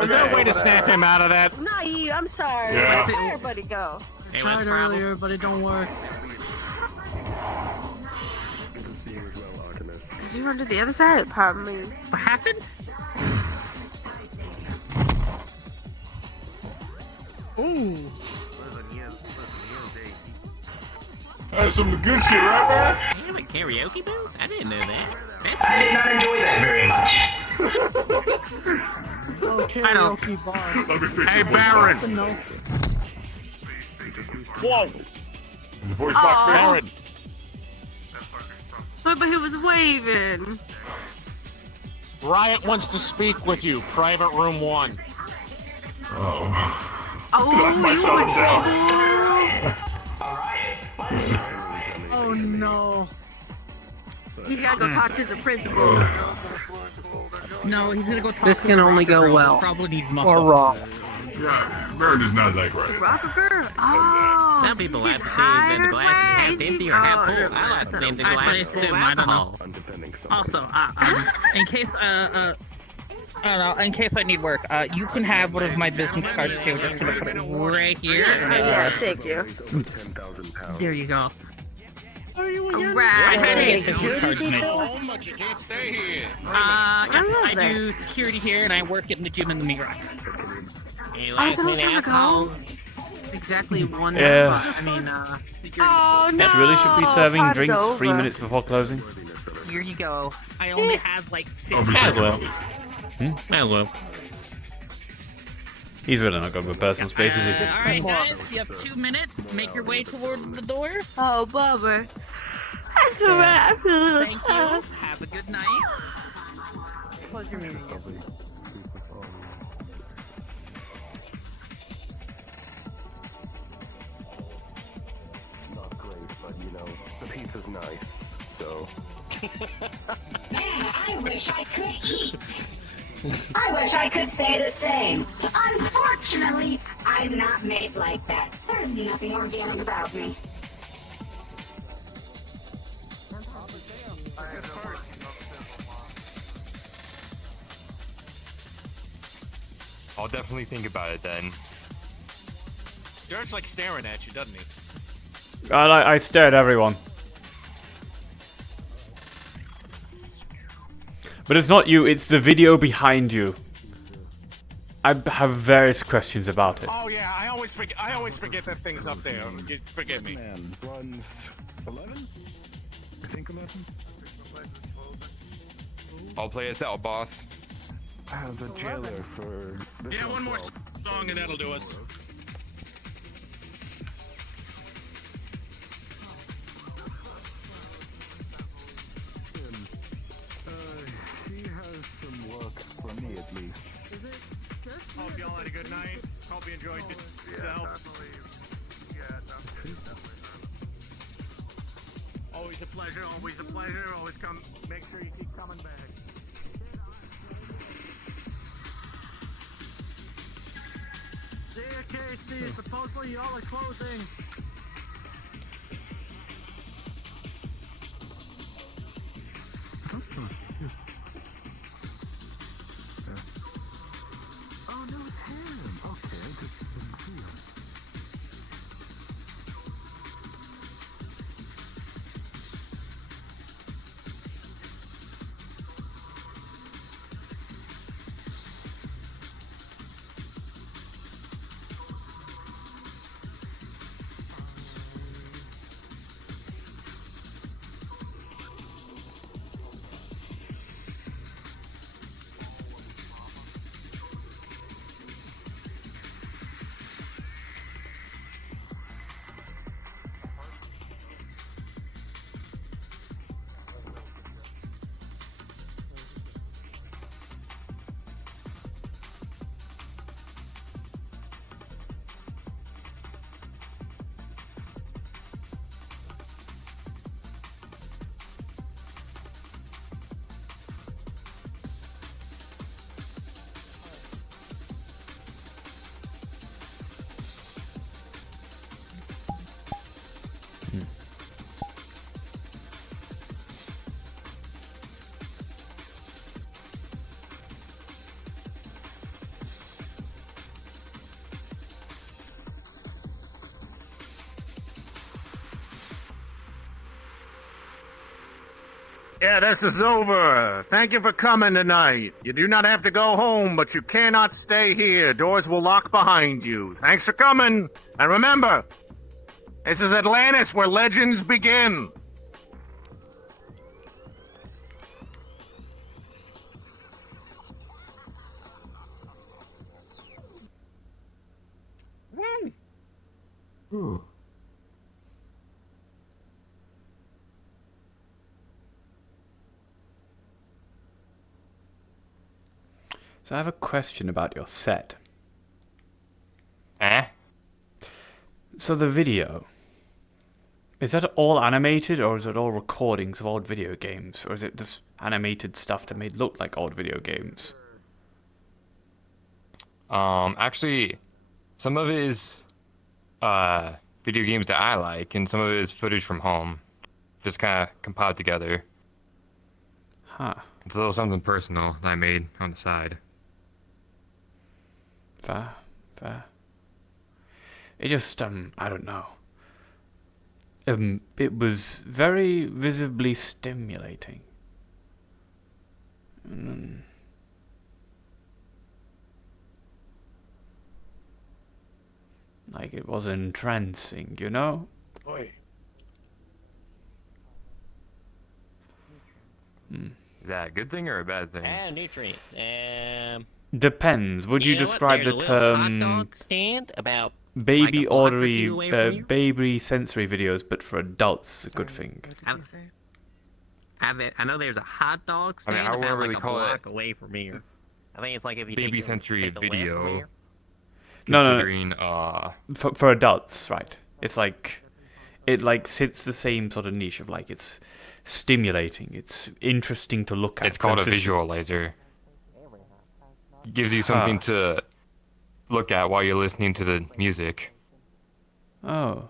Is there a way to snap him out of that? Not you. I'm sorry. Yeah. Where'd everybody go? Hey, Tried what's the problem? earlier, but it don't work. Did you run to the other side? Probably. What happened? Ooh. That's some good shit, right, Damn a karaoke booth? I didn't know that. I did not enjoy that very much. Oh, karaoke bar. man? Let me fix Hey, your voice Baron. box. No. Whoa. The voice box, Baron. But he was waving. Riot wants to speak with you. Private room 1. Oh. Oh, you in trouble. Oh no. He's gotta go talk to the principal. No, he's gonna go talk This to can the only rocker go girl. well. Probably needs Or muscle. wrong. Yeah, Baron does not like right. Rocker girl? Oh. Some people like to see that the glass is half empty or half full. I like to see the glass is full of I don't know. alcohol. Also, in case I don't know, in case I need work, you can have one of my business cards too. Just gonna put it right here. Yeah, thank you. There you go. Are you I Right. had to get Thank you. business cards made. So much you can't stay here. Yes, love I that. do security here, and I work in the gym in the meat rack. Any Oh, last so minute never alcohol? go. Exactly one Yeah. spot. I mean, Oh no. This really should be serving Party's drinks over. 3 minutes before closing. Here you go. I only have like I'll be 50. checking well. out this. Hello. He's really not good with personal space, is he? Alright guys, you have 2 minutes. Make your way toward the door. Oh, bummer. That's alright. I feel a little Thank you. tired. Have a good night. Pleasure meeting you. Not great, but you know, the pizza's nice, so. Man, I wish I could eat. I wish I could say the same. Unfortunately, I'm not made like that. There's nothing organic about me. I'll definitely think about it then. Dirge like staring at you, doesn't he? I stare at everyone. But it's not you, it's the video behind you. I have various questions about it. Oh yeah, I always forget that thing's up there. Forgive me. Man, runs 11? I think 11? I'll play us out, boss. The jailer for. Yeah, one more song and that'll do us. He has some work for me at least. Hope y'all had a good night. Hope you enjoyed yourself. Always a pleasure, always a pleasure. Always come, make sure you keep coming back. JKC, supposedly y'all are closing. Oh no, it's him. Okay, I just didn't see him. Yeah, this is over. Thank you for coming tonight. You do not have to go home, but you cannot stay here. Doors will lock behind you. Thanks for coming. And remember, this is Atlantis, where legends begin. Ooh. So I have a question about your set. Eh? So the video, is that all animated, or is it all recordings of old video games? Or is it just animated stuff that made look like old video games? Actually, some of it is video games that I like, and some of it is footage from home. Just kind of compiled together. Huh. It's a little something personal that I made on the side. Fair, fair. It just, I don't know. It was very visibly stimulating. Like it was entrancing, you know? Oi. Hmm. Is that a good thing or a bad thing? Nutrient. Depends. Would you know what? describe There's the a little hot term dog stand about baby like a block or two ordery, away from you? baby sensory videos, but for adults, a good thing? I know there's a hot dog I mean, stand how about would like we a call block it? away from here. I think it's like if you Baby take sensory the left video. from here. No, Considering, for adults, right? It's like it like sits the same sort of niche of like it's stimulating, it's interesting to look at. It's called a consistent. visualizer. Gives you something to look at while you're listening to the music. Oh.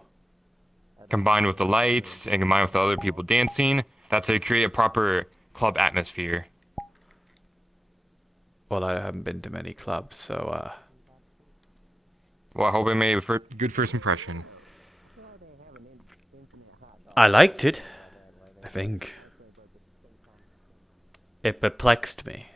Combined with the lights and combined with the other people dancing, that's how you create a proper club atmosphere. Well, I haven't been to many clubs, so Well, I hope I made a good first impression. I liked it. I think it perplexed me.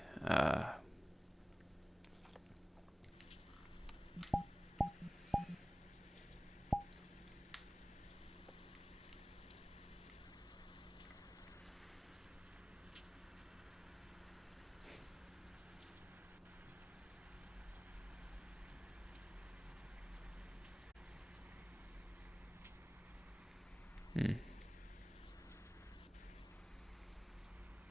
Hmm.